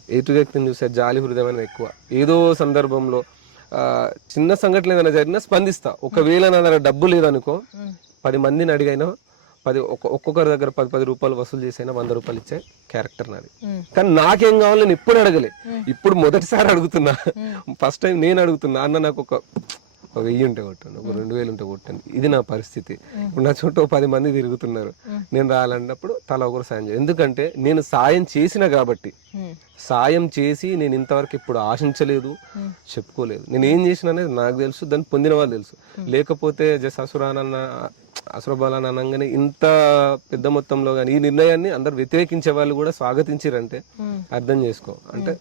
ఎటు వ్యక్తిని చూసే జాలి హృదయం అనేది ఎక్కువ. ఏదో సందర్భంలో చిన్న సంఘటన ఏదైనా జరిగినా స్పందిస్తా. ఒకవేళ నా దగ్గర డబ్బు లేదనుకో 10 మందిని అడిగైనా ఒక్కొక్కరి దగ్గర 10 రూపాయలు వసూలు చేసైనా 100 రూపాయలు ఇచ్చే క్యారెక్టర్ నాది. కానీ నాకేం కావాలి నేను ఎప్పుడు అడగలే, ఇప్పుడు మొదటిసారి అడుగుతున్నా. ఫస్ట్ టైం నేను అడుగుతున్నా, అన్న నాకు ఒక 1000 ఉంటే కొట్టాను, ఒక 2000 ఉంటే కొట్టాను. ఇది నా పరిస్థితి. ఇప్పుడు నా చుట్టూ 10 మంది తిరుగుతున్నారు, నేను రావాలన్నప్పుడు తల ఒకరు సాయం చేయాలి. ఎందుకంటే నేను సాయం చేసిన కాబట్టి, సాయం చేసి నేను ఇంతవరకు ఇప్పుడు ఆశించలేదు, చెప్పుకోలేదు. నేను ఏం చేసిన అనేది నాకు తెలుసు, దాన్ని పొందిన వాళ్ళు తెలుసు. లేకపోతే జస్ట్ అసురబాలని అనగానే ఇంత పెద్ద మొత్తంలో కానీ ఈ నిర్ణయాన్ని అందరు వ్యతిరేకించే వాళ్ళు కూడా స్వాగతించారంటే అర్థం చేసుకో. అంటే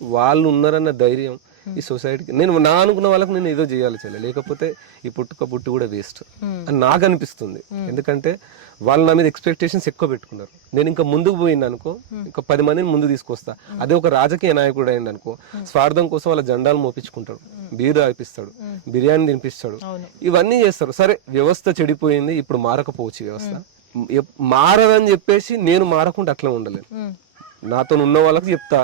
వాళ్ళు ఉన్నారన్న ధైర్యం ఈ సొసైటీకి, నేను నా అనుకున్న వాళ్ళకి నేను ఏదో చేయాలి చెల్లె, లేకపోతే ఈ పుట్టి కూడా వేస్ట్ అని నాకు అనిపిస్తుంది. ఎందుకంటే వాళ్ళు నా మీద ఎక్స్పెక్టేషన్స్ ఎక్కువ పెట్టుకున్నారు. నేను ఇంకా ముందుకు పోయింది అనుకో, ఇంకా 10 మందిని ముందు తీసుకొస్తా. అదే ఒక రాజకీయ నాయకుడు అయింది అనుకో, స్వార్థం కోసం వాళ్ళ జెండాలు మోపించుకుంటాడు, బీరు ఆపిస్తాడు, బిర్యానీ తినిపిస్తాడు, ఇవన్నీ చేస్తారు. సరే వ్యవస్థ చెడిపోయింది, ఇప్పుడు మారకపోవచ్చు వ్యవస్థ, మారదని చెప్పేసి నేను మారకుండా అట్లా ఉండలేను. నాతో ఉన్న వాళ్ళకి చెప్తా,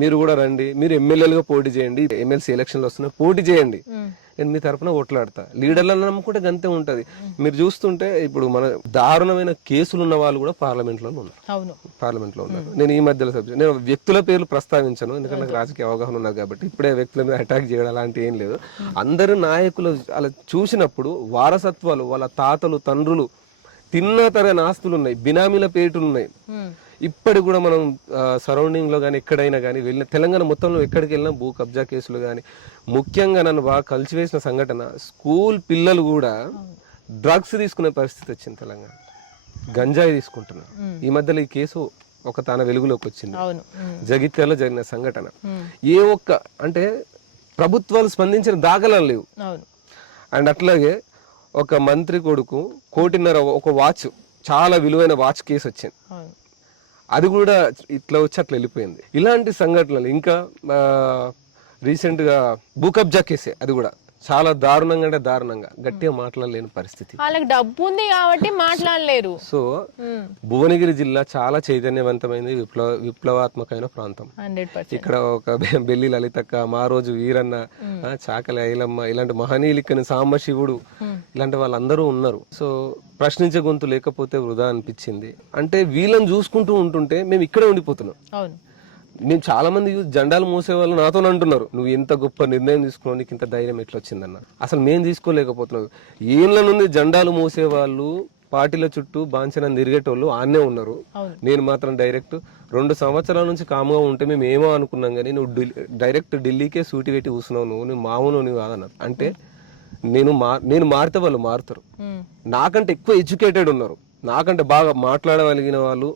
మీరు కూడా రండి, మీరు ఎమ్మెల్యేలుగా పోటీ చేయండి, ఎమ్మెల్సీ ఎలక్షన్లు వస్తున్నాయి, పోటీ చేయండి, నేను మీ తరఫున ఓట్లాడతా. లీడర్లను నమ్ముకుంటే గంతే ఉంటది. మీరు చూస్తుంటే ఇప్పుడు మన దారుణమైన కేసులు ఉన్న వాళ్ళు కూడా పార్లమెంట్ లో ఉన్నారు. నేను ఈ మధ్యలో నేను వ్యక్తుల పేర్లు ప్రస్తావించను, ఎందుకంటే నాకు రాజకీయ అవగాహన ఉన్నది కాబట్టి. ఇప్పుడే వ్యక్తుల మీద అటాక్ చేయడం అలాంటి ఏం లేదు. అందరు నాయకులు అలా చూసినప్పుడు వారసత్వాలు, వాళ్ళ తాతలు తండ్రులు తిన్న తరగని ఆస్తులు ఉన్నాయి, బినామీల పేటులు ఉన్నాయి. ఇప్పటి కూడా మనం సరౌండింగ్ లో కానీ ఎక్కడైనా కానీ వెళ్ళిన, తెలంగాణ మొత్తంలో ఎక్కడికి వెళ్ళినా భూ కబ్జా కేసులు కానీ, ముఖ్యంగా నన్ను బాగా కలిసివేసిన సంఘటన, స్కూల్ పిల్లలు కూడా డ్రగ్స్ తీసుకునే పరిస్థితి వచ్చింది తెలంగాణ. గంజాయి తీసుకుంటున్నారు. ఈ మధ్యలో ఈ కేసు ఒక తన వెలుగులోకి వచ్చింది, జగిత్యాలలో జరిగిన సంఘటన. అంటే ప్రభుత్వాలు స్పందించిన దాఖలాలు లేవు. అండ్ అట్లాగే ఒక మంత్రి కొడుకు 1.5 కోటి ఒక వాచ్, చాలా విలువైన వాచ్ కేసు వచ్చింది. అది కూడా ఇట్లా వచ్చి అట్లా వెళ్ళిపోయింది. ఇలాంటి సంఘటనలు ఇంకా రీసెంట్ గా భూ కబ్జా కేసే, అది కూడా చాలా దారుణంగా, అంటే దారుణంగా గట్టిగా మాట్లాడలేని పరిస్థితి. వాళ్ళకి డబ్బు ఉంది కాబట్టి మాట్లాడలేరు. సో భువనగిరి జిల్లా చాలా చైతన్యవంతమైనది, విప్లవాత్మకమైన ప్రాంతం. ఇక్కడ ఒక బెల్లి లలితక్క, మా రోజు వీరన్న, చాకలి ఐలమ్మ, ఇలాంటి మహనీయులిక్కని సాంబశివుడు, ఇలాంటి వాళ్ళందరూ ఉన్నారు. సో ప్రశ్నించే గొంతు లేకపోతే వృధా అనిపించింది. అంటే వీళ్ళని చూసుకుంటూ ఉంటుంటే మేము ఇక్కడే ఉండిపోతున్నాం. నేను చాలా మంది జెండాలు మోసే వాళ్ళు నాతో అంటున్నారు, నువ్వు ఎంత గొప్ప నిర్ణయం తీసుకున్నావు, నీకు ఇంత ధైర్యం ఎట్లా వచ్చిందన్న. అసలు మేము తీసుకోలేకపోతున్నాం. ఏళ్ళ నుండి జెండాలు మోసే వాళ్ళు, పార్టీల చుట్టూ బాంఛనం తిరిగేటోళ్ళు ఆన్నే ఉన్నారు. నేను మాత్రం డైరెక్ట్ 2 సంవత్సరాల నుంచి కామ్గా ఉంటే మేము ఏమో అనుకున్నాం, కానీ నువ్వు డైరెక్ట్ ఢిల్లీకే సూటి పెట్టి కూర్చున్నావు, నువ్వు మామూలు నువ్వు కాదన్నారు. అంటే నేను మారితే వాళ్ళు మారుతారు. నాకంటే ఎక్కువ ఎడ్యుకేటెడ్ ఉన్నారు, నాకంటే బాగా మాట్లాడగలిగిన వాళ్ళు,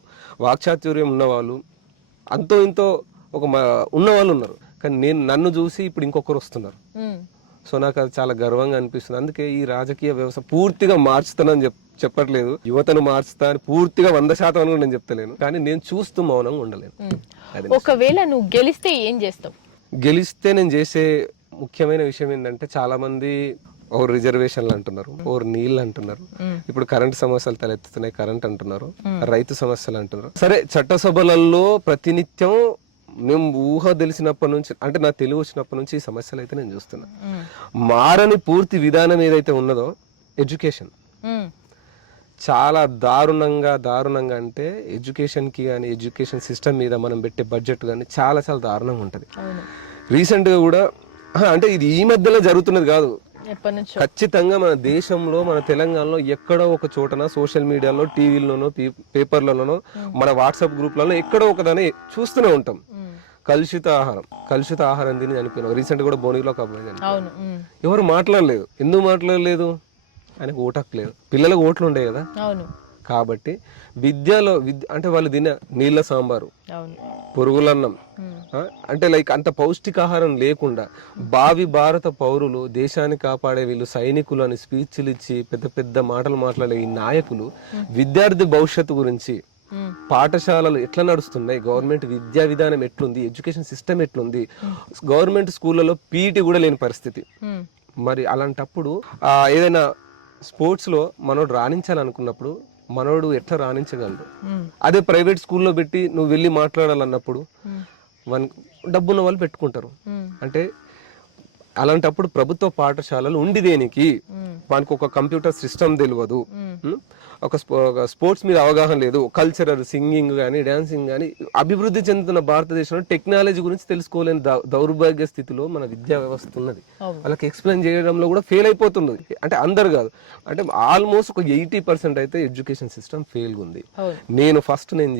వాక్చాతుర్యం ఉన్నవాళ్ళు, అంతో ఇంతో ఉన్నవాళ్ళు ఉన్నారు. కానీ నన్ను చూసి ఇప్పుడు ఇంకొకరు వస్తున్నారు. సో నాకు అది చాలా గర్వంగా అనిపిస్తుంది. అందుకే ఈ రాజకీయ వ్యవస్థ పూర్తిగా మార్చుతానని చెప్పట్లేదు, యువతను మార్చుతా అని పూర్తిగా 100% అని కూడా నేను చెప్తలేను. కానీ నేను చూస్తూ మౌనంగా ఉండలేను. ఒకవేళ నువ్వు గెలిస్తే ఏం చేస్తావు? గెలిస్తే నేను చేసే ముఖ్యమైన విషయం ఏంటంటే, చాలా మంది ఓ రిజర్వేషన్లు అంటున్నారు, ఓ నీళ్ళు అంటున్నారు, ఇప్పుడు కరెంట్ సమస్యలు తలెత్తుతున్నాయి, కరెంట్ అంటున్నారు, రైతు సమస్యలు అంటున్నారు. సరే, చట్టసభలలో ప్రతినిత్యం మేము ఊహ తెలిసినప్పటి నుంచి, అంటే నా తెలివి వచ్చినప్పటి నుంచి ఈ సమస్యలు అయితే నేను చూస్తున్నా. మారని పూర్తి విధానం ఏదైతే ఉన్నదో ఎడ్యుకేషన్, చాలా దారుణంగా అంటే ఎడ్యుకేషన్కి కానీ ఎడ్యుకేషన్ సిస్టమ్ మీద మనం పెట్టే బడ్జెట్ కానీ చాలా చాలా దారుణంగా ఉంటుంది. రీసెంట్గా కూడా, అంటే ఇది ఈ మధ్యలో జరుగుతున్నది కాదు, ఖచ్చితంగా మన దేశంలో, మన తెలంగాణలో ఎక్కడో ఒక చోటన సోషల్ మీడియాలో, టీవీలోనో, పేపర్లలోనో, మన వాట్సాప్ గ్రూప్లలో ఎక్కడో ఒకదాన్ని చూస్తూనే ఉంటాం. కలుషిత ఆహారం తిని చనిపోయినా. రీసెంట్ కూడా భువనగిరిలో ఒక అబ్బాయి చనిపోయాడు. ఎవరు మాట్లాడలేదు. ఎందుకు మాట్లాడలేదు? ఆయనకు ఓటు హక్కు లేదు. పిల్లలకు ఓట్లు ఉండే కదా. కాబట్టి విద్యలో అంటే వాళ్ళు తిన నీళ్ళ సాంబారు, పురుగులన్నం, అంటే లైక్ అంత పౌష్టికాహారం లేకుండా భావి భారత పౌరులు, దేశాన్ని కాపాడే వీళ్ళు సైనికులు అని స్పీచ్లు ఇచ్చి పెద్ద పెద్ద మాటలు మాట్లాడే ఈ నాయకులు విద్యార్థి భవిష్యత్తు గురించి, పాఠశాలలు ఎట్లా నడుస్తున్నాయి, గవర్నమెంట్ విద్యా విధానం ఎట్లుంది, ఎడ్యుకేషన్ సిస్టమ్ ఎట్లుంది, గవర్నమెంట్ స్కూళ్ళలో పీటీ కూడా లేని పరిస్థితి. మరి అలాంటప్పుడు ఏదైనా స్పోర్ట్స్ లో మనోడు రాణించాలనుకున్నప్పుడు మనోడు ఎట్లా రాణించగలడు? అదే ప్రైవేట్ స్కూల్లో పెట్టి నువ్వు వెళ్ళి మాట్లాడాలన్నప్పుడు డబ్బున్న వాళ్ళు పెట్టుకుంటారు. అంటే అలాంటప్పుడు ప్రభుత్వ పాఠశాలలు ఉండి దేనికి? వానికి ఒక కంప్యూటర్ సిస్టమ్ తెలియదు, ఒక స్పోర్ట్స్ మీద అవగాహన లేదు, కల్చరల్ సింగింగ్ కానీ డాన్సింగ్ కానీ అభివృద్ధి చెందుతున్న భారతదేశంలో టెక్నాలజీ గురించి తెలుసుకోలేని దౌర్భాగ్య స్థితిలో మన విద్యా వ్యవస్థ ఉన్నది. వాళ్ళకి ఎక్స్ప్లెయిన్ చేయడంలో కూడా ఫెయిల్ అయిపోతుంది. అంటే అందరు కాదు, అంటే ఆల్మోస్ట్ ఒక 80% అయితే ఎడ్యుకేషన్ సిస్టమ్ ఫెయిల్ ఉంది. నేను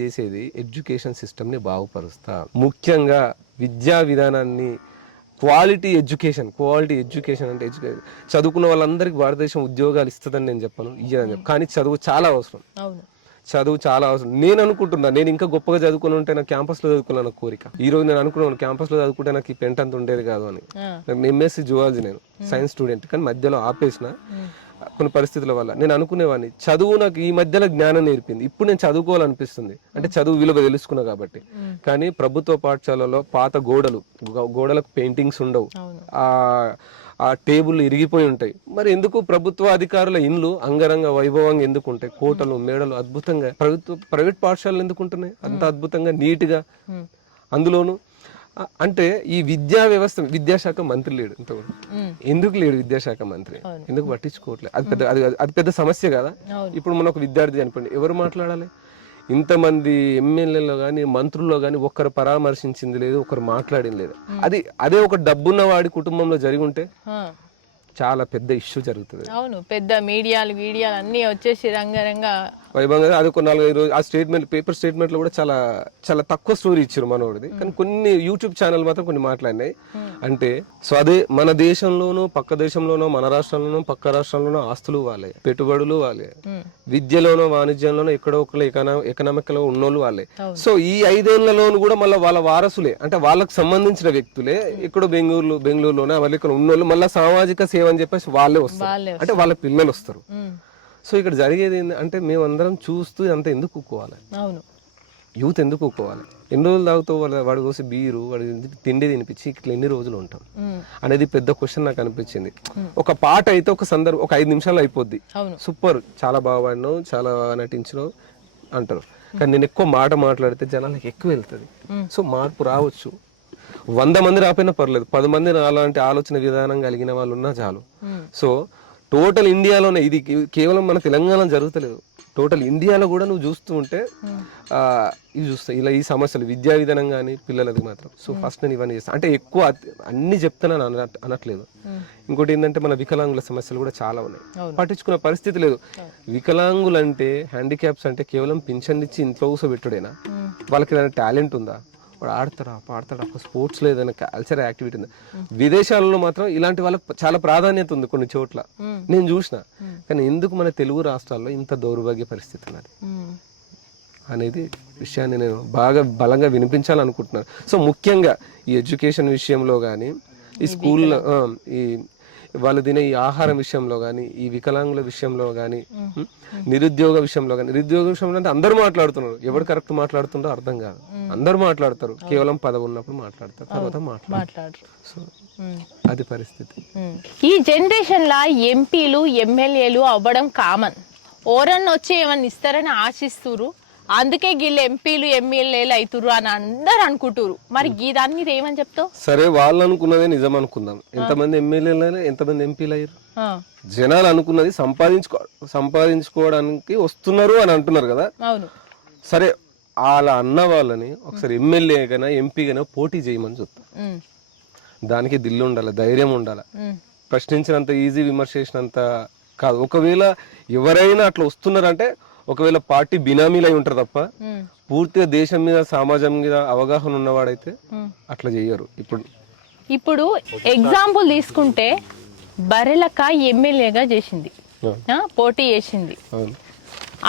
చేసేది ఎడ్యుకేషన్ సిస్టమ్ ని బాగుపరుస్తా. ముఖ్యంగా విద్యా విధానాన్ని క్వాలిటీ ఎడ్యుకేషన్ అంటే చదువుకున్న వాళ్ళందరికీ భారతదేశం ఉద్యోగాలు ఇస్తుందని నేను చెప్పను, ఇయ్యదని. కానీ చదువు చాలా అవసరం. నేను అనుకుంటున్నా, నేను ఇంకా గొప్పగా చదువుకుని ఉంటే నాకు క్యాంపస్ లో చదువుకున్నాను కోరిక. ఈ రోజు నేను అనుకున్నాను క్యాంపస్ లో చదువుకుంటే నాకు ఈ పెంట్ అంత ఉండేది కాదు అని. ఎంఎస్సి జువాలజీ, నేను సైన్స్ స్టూడెంట్, కానీ మధ్యలో ఆపేసిన కొన్ని పరిస్థితుల వల్ల. నేను అనుకునేవాడిని చదువు నాకు ఈ మధ్యలో జ్ఞానం నేర్పింది, ఇప్పుడు నేను చదువుకోవాలనిపిస్తుంది, అంటే చదువు విలువ తెలుసుకున్నా కాబట్టి. కానీ ప్రభుత్వ పాఠశాలలో పాత గోడలకు పెయింటింగ్స్ ఉండవు, ఆ టేబుల్ ఇరిగిపోయి ఉంటాయి. మరి ఎందుకు ప్రభుత్వ అధికారుల ఇండ్లు అంగరంగ వైభవంగా ఎందుకు ఉంటాయి? కోటలు, మేడలు అద్భుతంగా ప్రైవేట్ పాఠశాలలు ఎందుకు ఉంటున్నాయి అంత అద్భుతంగా నీట్గా? అందులోను అంటే ఈ విద్యాశాఖ మంత్రి లేడు ఇంతవరకు. ఎందుకు లేడు విద్యాశాఖ మంత్రి? ఎందుకు పట్టించుకోవట్లేదు? అది పెద్ద సమస్య కదా. ఇప్పుడు మన ఒక విద్యార్థి అనుకోండి, ఎవరు మాట్లాడాలి? ఇంతమంది ఎమ్మెల్యేలో కానీ మంత్రుల్లో కానీ ఒక్కరు పరామర్శించింది లేదు, ఒకరు మాట్లాడింది లేదు. అదే ఒక డబ్బున్న వాడి కుటుంబంలో జరిగి ఉంటే చాలా పెద్ద ఇష్యూ జరుగుతుంది. అవును, పెద్ద మీడియాలు అన్ని వచ్చేసి రంగరంగా వైభవంగా. అది ఒక 4-5 రోజులు ఆ పేపర్ స్టేట్మెంట్ లో కూడా చాలా చాలా తక్కువ స్టోరీ ఇచ్చారు మనోడిది. కానీ కొన్ని యూట్యూబ్ ఛానల్ మాత్రం కొన్ని మాట్లాడినాయి. అంటే సో అదే మన దేశంలోనూ పక్క దేశంలోనూ మన రాష్ట్రంలోనూ పక్క రాష్ట్రంలోనూ ఆస్తులు వాళ్ళే, పెట్టుబడులు వాళ్ళే, విద్యలోనో వాణిజ్యంలోనో ఎక్కడో ఒకరు ఎకనామిక్ లో ఉన్నోళ్ళు వాళ్ళే. సో ఈ 5 ఏళ్లలోనూ కూడా మళ్ళీ వాళ్ళ వారసులే, అంటే వాళ్ళకి సంబంధించిన వ్యక్తులే ఎక్కడో బెంగళూరులోనే వాళ్ళు ఇక్కడ ఉన్నోళ్ళు మళ్ళీ సామాజిక సేవ అని చెప్పేసి వాళ్ళే వస్తారు, అంటే వాళ్ళ పిల్లలు వస్తారు. సో ఇక్కడ జరిగేది అంటే మేమందరం చూస్తూ అంత ఎందుకు కూకోవాలి? అవును, యూత్ ఎందుకు కూకోవాలి? ఎన్ని రోజులు తాగుతావు? వాడి కోసం బీరు, వాడి తిండి తినిపించి ఇట్లా ఎన్ని రోజులు ఉంటాం అనేది పెద్ద క్వశ్చన్ నాకు అనిపించింది. ఒక పాట అయితే ఒక సందర్భం ఒక 5 నిమిషాలు అయిపోద్ది, సూపర్, చాలా బాగా పాడినావు, చాలా నటించినావు అంటారు. కానీ నేను ఎక్కువ మాట్లాడితే జనాలకు ఎక్కువ వెళ్తుంది. సో మార్పు రావచ్చు. 100 మంది రాపోయినా పర్లేదు, 10 మంది అలాంటి ఆలోచన విధానం కలిగిన వాళ్ళు ఉన్నా చాలు. సో టోటల్ ఇండియాలోనే, ఇది కేవలం మన తెలంగాణ జరుగుతలేదు, టోటల్ ఇండియాలో కూడా నువ్వు చూస్తూ ఉంటే ఇవి చూస్తావు ఇలా ఈ సమస్యలు విద్యా విధానం కానీ పిల్లలది మాత్రం. సో ఫస్ట్ నేను ఇవన్నీ చేస్తాను, అంటే ఎక్కువ అన్ని చెప్తానని అనట్లేదు. ఇంకోటి ఏంటంటే మన వికలాంగుల సమస్యలు కూడా చాలా ఉన్నాయి, పట్టించుకునే పరిస్థితి లేదు. వికలాంగులు అంటే హ్యాండిక్యాప్స్ అంటే కేవలం పింఛన్ ఇచ్చి ఇంట్లో కూర్చోబెట్టుడేనా? వాళ్ళకి ఏదైనా టాలెంట్ ఉందా? వాడు ఆడతాడా పాడతాడా ఒక స్పోర్ట్స్లో ఏదైనా కల్చర్ యాక్టివిటీ ఉంది. విదేశాలలో మాత్రం ఇలాంటి వాళ్ళకి చాలా ప్రాధాన్యత ఉంది కొన్ని చోట్ల, నేను చూసిన. కానీ ఎందుకు మన తెలుగు రాష్ట్రాల్లో ఇంత దౌర్భాగ్య పరిస్థితి ఉన్నది అనేది విషయాన్ని నేను బాగా బలంగా వినిపించాలనుకుంటున్నాను. సో ముఖ్యంగా ఈ ఎడ్యుకేషన్ విషయంలో కానీ, ఈ స్కూల్లో ఈ వాళ్ళు తినే ఈ ఆహారం విషయంలో కానీ, ఈ వికలాంగుల విషయంలో కానీ, నిరుద్యోగ విషయంలో కానీ, నిరుద్యోగ విషయంలో అంటే అందరూ మాట్లాడుతున్నారు, ఎవరు కరెక్ట్ మాట్లాడుతుండో అర్థం కాదు. అందరూ మాట్లాడతారు, కేవలం పదవి ఉన్నప్పుడు మాట్లాడతారు, తర్వాత మాట్లాడతారు. సో అది పరిస్థితి. ఈ జనరేషన్ లా ఎంపీలు ఎమ్మెల్యేలు అవ్వడం కామన్. ఓరన్న వచ్చి ఏమన్నా ఇస్తారని ఆశిస్తురు, అందుకే వీళ్ళు ఎంపీలు ఎమ్మెల్యేలు అవుతురు అని అందరు అనుకుంటారు. మరి ఈ దాని మీద ఏమని చెప్తావు? సరే, వాళ్ళు అనుకున్నదే నిజం అనుకుందాం. ఎంతమంది ఎమ్మెల్యేలు ఎంతమంది ఎంపీలు అయ్యారు? జనాలు అనుకున్నది సంపాదించుకోవడానికి వస్తున్నారు అని అంటున్నారు కదా. అవును, సరే, అలా అన్న వాళ్ళని ఒకసారి ఎమ్మెల్యేగానో ఎంపీగానో పోటీ చేయమని చెప్తాం. దానికి దిల్లు ఉండాలి, ధైర్యం ఉండాలి. ప్రశ్నించినంత ఈజీ, విమర్శ చేసినంత కాదు. ఒకవేళ ఎవరైనా అట్లా వస్తున్నారంటే ఒకవేళ పార్టీ బినామీలు అయి ఉంటారు తప్ప పూర్తిగా దేశం మీద సమాజం మీద అవగాహన ఉన్నవాడైతే అట్లా చెయ్యరు. ఇప్పుడు ఎగ్జాంపుల్ తీసుకుంటే బరెలక్క ఎమ్మెల్యేగా చేసింది, పోటీ చేసింది,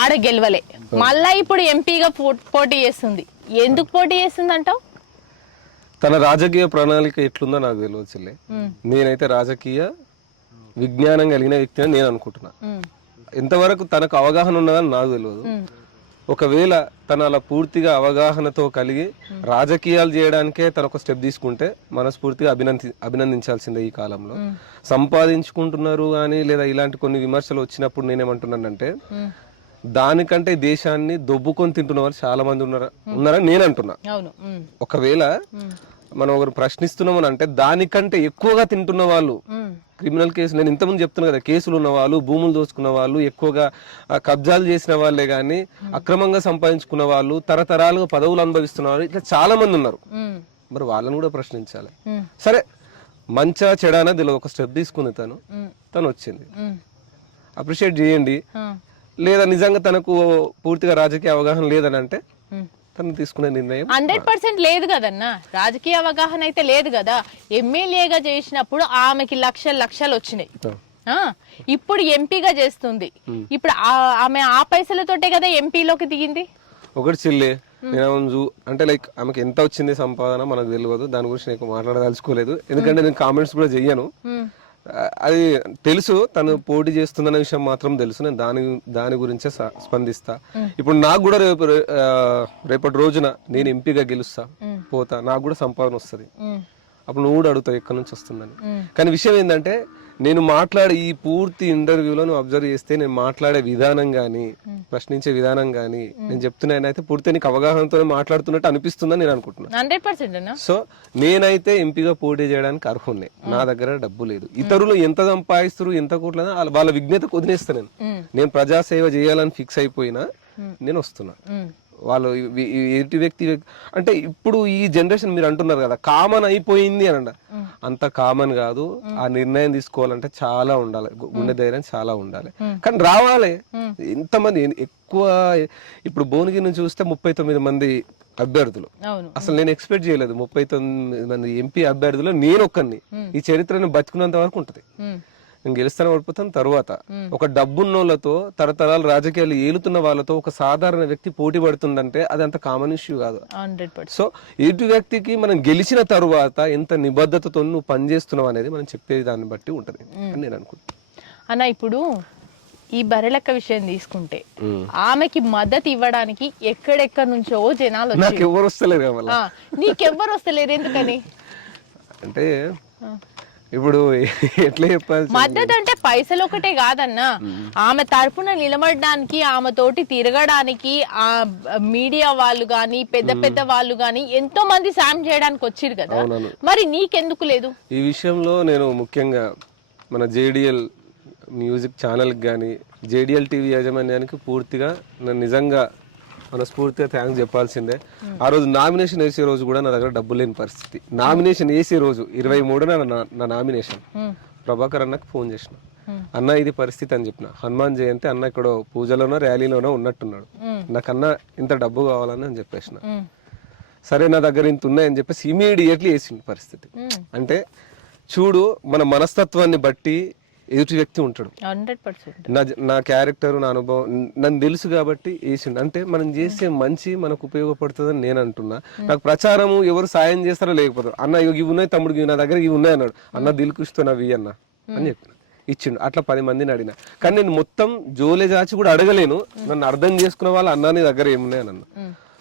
ఆడ గెలవలే. మళ్ళా ఇప్పుడు ఎంపీగా పోటీ చేస్తుంది. ఎందుకు పోటీ చేస్తుంది అంటావు? తన రాజకీయ ప్రణాళిక ఎట్లుందో నాకు తెలియదు చెల్లె. నేనైతే రాజకీయ విజ్ఞానం కలిగిన వ్యక్తి అని నేను అనుకుంటున్నా. ఎంతవరకు తనకు అవగాహన ఉన్నదని నాకు తెలియదు. ఒకవేళ తన అలా పూర్తిగా అవగాహనతో కలిగి రాజకీయాలు చేయడానికే తన ఒక స్టెప్ తీసుకుంటే మనస్ఫూర్తిగా అభినందించాల్సిందే. ఈ కాలంలో సంపాదించుకుంటున్నారు కానీ లేదా ఇలాంటి కొన్ని విమర్శలు వచ్చినప్పుడు నేనేమంటున్నానంటే, దానికంటే దేశాన్ని దొబ్బుకొని తింటున్న వాళ్ళు చాలా మంది ఉన్నారని నేను అంటున్నా. ఒకవేళ మనం ఒకరు ప్రశ్నిస్తున్నామని అంటే దానికంటే ఎక్కువగా తింటున్న వాళ్ళు, క్రిమినల్ కేసులు, నేను ఇంతకుముందు చెప్తున్నా కదా, కేసులు ఉన్న వాళ్ళు, భూములు దోచుకున్న వాళ్ళు, ఎక్కువగా కబ్జాలు చేసిన వాళ్ళే గానీ అక్రమంగా సంపాదించుకున్న వాళ్ళు, తరతరాలుగా పదవులు అనుభవిస్తున్న వాళ్ళు, ఇట్లా చాలా మంది ఉన్నారు. మరి వాళ్ళని కూడా ప్రశ్నించాలి. సరే, మంచా చెడానా తెలియదు, ఒక స్టెప్ తీసుకుంది తను వచ్చింది, అప్రిషియేట్ చేయండి. లేదా నిజంగా తనకు పూర్తిగా రాజకీయ అవగాహన లేదని అంటే తను తీసుకునే నిర్ణయం 100% లేదు కదన్నా. రాజకీయ అవగాహన అయితే లేదు కదా. ఎమ్మెల్యేగా చేసినప్పుడు ఆమెకి లక్షలు వచ్చినాయి. ఇప్పుడు ఎంపీగా చేస్తుంది. ఇప్పుడు ఆమె ఆ పైసలతోటే కదా ఎంపీలోకి దిగింది. ఒకటి చిల్లే, నేను అంటే లైక్ ఆమెకి ఎంత వచ్చింది సంపాదన మనకు తెలియదు, దాని గురించి నేను మాట్లాడదలుచుకోలేదు. ఎందుకంటే నేను కామెంట్స్ కూడా చెయ్యను. అది తెలుసు, తను పోటీ చేస్తుందన్న విషయం మాత్రం తెలుసు. నేను దాని గురించే స్పందిస్తా. ఇప్పుడు నాకు కూడా రేపటి రోజున నేను ఎంపీగా గెలుస్తా, పోతా, నాకు కూడా సంపాదన వస్తుంది. అప్పుడు నువ్వు కూడా అడుగుతావు ఎక్కడి నుంచి వస్తుందని. కానీ విషయం ఏంటంటే, నేను మాట్లాడే ఈ పూర్తి ఇంటర్వ్యూలో నువ్వు అబ్జర్వ్ చేస్తే నేను మాట్లాడే విధానం కానీ, ప్రశ్నించే విధానం కానీ, నేను చెప్తున్నానైతే పూర్తి నీకు అవగాహనతో మాట్లాడుతున్నట్టు అనిపిస్తుందని నేను అనుకుంటున్నాను. 100%. సో నేనైతే ఎంపీగా పోటీ చేయడానికి అర్హున్నే. నా దగ్గర డబ్బు లేదు. ఇతరులు ఎంత సంపాదిస్తారు, ఎంత కోట్ల వాళ్ళ విజ్ఞత వదిలేస్తా. నేను ప్రజాసేవ చేయాలని ఫిక్స్ అయిపోయినా నేను వస్తున్నా. వాళ్ళు ఎటు వ్యక్తి అంటే ఇప్పుడు ఈ జనరేషన్ మీరు అంటున్నారు కదా కామన్ అయిపోయింది అని, అంత కామన్ కాదు. ఆ నిర్ణయం తీసుకోవాలంటే చాలా ఉండాలి, గుండె ధైర్యం చాలా ఉండాలి. కానీ రావాలి. ఎంతమంది ఎక్కువ, ఇప్పుడు భువనగిరి నుంచి చూస్తే 39 మంది అభ్యర్థులు. అసలు నేను ఎక్స్పెక్ట్ చేయలేదు 39 మంది ఎంపీ అభ్యర్థులు నేను ఒక్కడిని. ఈ చరిత్రను బతుకున్నంత వరకు ఉంటది. నేను గెలుస్తాను, ఓడిపోతాను. తర్వాత ఒక డబ్బున్నోళ్లతో, తరతరాలు రాజకీయాలు ఏలుతున్న వాళ్ళతో ఒక సాధారణ వ్యక్తి పోటీ పడుతుందంటే అది అంత కామన్ ఇష్యూ కాదు. సో ఎటు వ్యక్తికి మనం గెలిచిన తరువాత ఎంత నిబద్ధతతో నువ్వు పనిచేస్తున్నావు అనేది మనం చెప్పే దాన్ని బట్టి ఉంటది అని నేను అనుకుంటున్నాను. అన్న, ఇప్పుడు ఈ బరెలక్క విషయం తీసుకుంటే ఆమెకి మద్దతు ఇవ్వడానికి ఎక్కడెక్కడి నుంచో జనాలు వచ్చారు. నాకెవ్వరు వస్తలేరు, నీకెవ్వరు వస్తలేరు. ఎందుకని అంటే ఇప్పుడు ఎట్లా చెప్పాలి, మద్దతు అంటే పైసలు ఒకటే కాదన్నా, ఆమె తరపున నిలబడడానికి, ఆమె తోటి తిరగడానికి ఆ మీడియా వాళ్ళు గాని, పెద్ద పెద్ద వాళ్ళు గాని ఎంతో మంది సాయం చేయడానికి వచ్చారు కదా. మరి నీకెందుకు లేదు? ఈ విషయంలో నేను ముఖ్యంగా మన జేడిఎల్ మ్యూజిక్ ఛానల్ కానీ, జేడిఎల్ టీవీ యాజమాన్యానికి పూర్తిగా నేను నిజంగా మనస్ఫూర్తిగా థ్యాంక్స్ చెప్పాల్సిందే. ఆ రోజు నామినేషన్ వేసే రోజు కూడా నా దగ్గర డబ్బు లేని పరిస్థితి. నామినేషన్ వేసే రోజు 23న నా నామినేషన్, ప్రభాకర్ అన్నకు ఫోన్ చేసిన, అన్న ఇది పరిస్థితి అని చెప్పిన. హనుమాన్ జయంతి అన్న ఇక్కడ పూజలోనో ర్యాలీలోనో ఉన్నట్టున్నాడు, నాకన్నా ఇంత డబ్బు కావాలని అని చెప్పేసిన. సరే నా దగ్గర ఇంత ఉన్నాయని చెప్పేసి ఇమీడియట్లీ వేసిండు పరిస్థితి. అంటే చూడు, మన మనస్తత్వాన్ని బట్టి ఎదుటి వ్యక్తి ఉంటాడు. 100%. నా క్యారెక్టర్, నా అనుభవం నన్ను తెలుసు కాబట్టి వేసిండు. అంటే మనం చేసే మంచి మనకు ఉపయోగపడుతుందని నేను అంటున్నా. నాకు ప్రచారం ఎవరు సాయం చేస్తారో లేకపోతారు, అన్న ఇవి ఉన్నాయి తమ్ముడు, ఇవి నా దగ్గర ఇవి ఉన్నాయి అన్నాడు. అన్న దిల్కుష్తో నవ్వి అన్న అని చెప్పిన, ఇచ్చిండు. అట్లా 10 మందిని అడిగిన. కానీ నేను మొత్తం జోలే జాచి కూడా అడగలేను. నన్ను అర్థం చేసుకున్న వాళ్ళు అన్న నీ దగ్గర ఏమున్నాయి అని అన్న.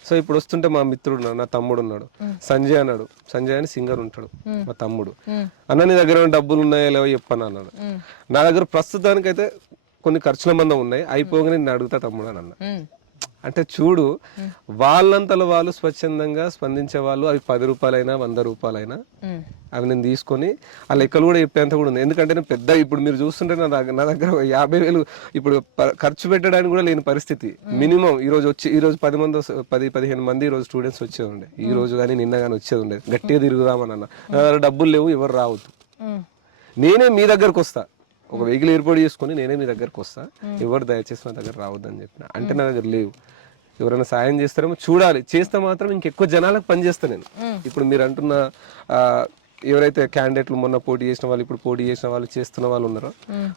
సో ఇప్పుడు వస్తుంటే మా మిత్రుడు ఉన్నాడు, నా తమ్ముడు ఉన్నాడు, సంజయ్ అన్నాడు. సంజయ్ అని సింగర్ ఉంటాడు, మా తమ్ముడు. అన్న నీ దగ్గర డబ్బులు ఉన్నాయో లేవో చెప్పను అన్నాడు. నా దగ్గర ప్రస్తుతానికైతే కొన్ని ఖర్చుల మందం ఉన్నాయి, అయిపోగానే నేను అడుగుతా తమ్ముడు అని అన్న. అంటే చూడు, వాళ్ళంతలో వాళ్ళు స్వచ్ఛందంగా స్పందించే వాళ్ళు. అవి 10 రూపాయలైనా 100 రూపాయలైనా అవి నేను తీసుకొని ఆ లెక్కలు కూడా చెప్పేంత కూడా ఉంది. ఎందుకంటే నేను పెద్ద, ఇప్పుడు మీరు చూస్తుంటే నా దగ్గర 50,000 ఇప్పుడు ఖర్చు పెట్టడానికి కూడా లేని పరిస్థితి. మినిమం ఈ రోజు 10-15 మంది ఈ రోజు స్టూడెంట్స్ వచ్చేది ఉండే, ఈ రోజు కానీ నిన్న కానీ వచ్చేది ఉండేది. గట్టిగా తిరుగుదామని అన్న. నా దగ్గర డబ్బులు లేవు, ఎవరు రావద్దు, నేనే మీ దగ్గరకు వస్తా, ఒక వెహికల్ ఏర్పాటు చేసుకుని నేనే మీ దగ్గరకు వస్తా, ఎవరు దయచేసి నా దగ్గర రావద్దని చెప్పిన. అంటే నా దగ్గర లేవు, ఎవరైనా సాయం చేస్తారేమో చూడాలి, చేస్తే మాత్రం ఇంకెక్కువ జనాలకు పనిచేస్తా నేను. ఇప్పుడు మీరు అంటున్న ఎవరైతే క్యాండిడేట్లు మొన్న పోటీ చేసిన వాళ్ళు, ఇప్పుడు పోటీ చేసిన వాళ్ళు, చేస్తున్న వాళ్ళు ఉన్నారో,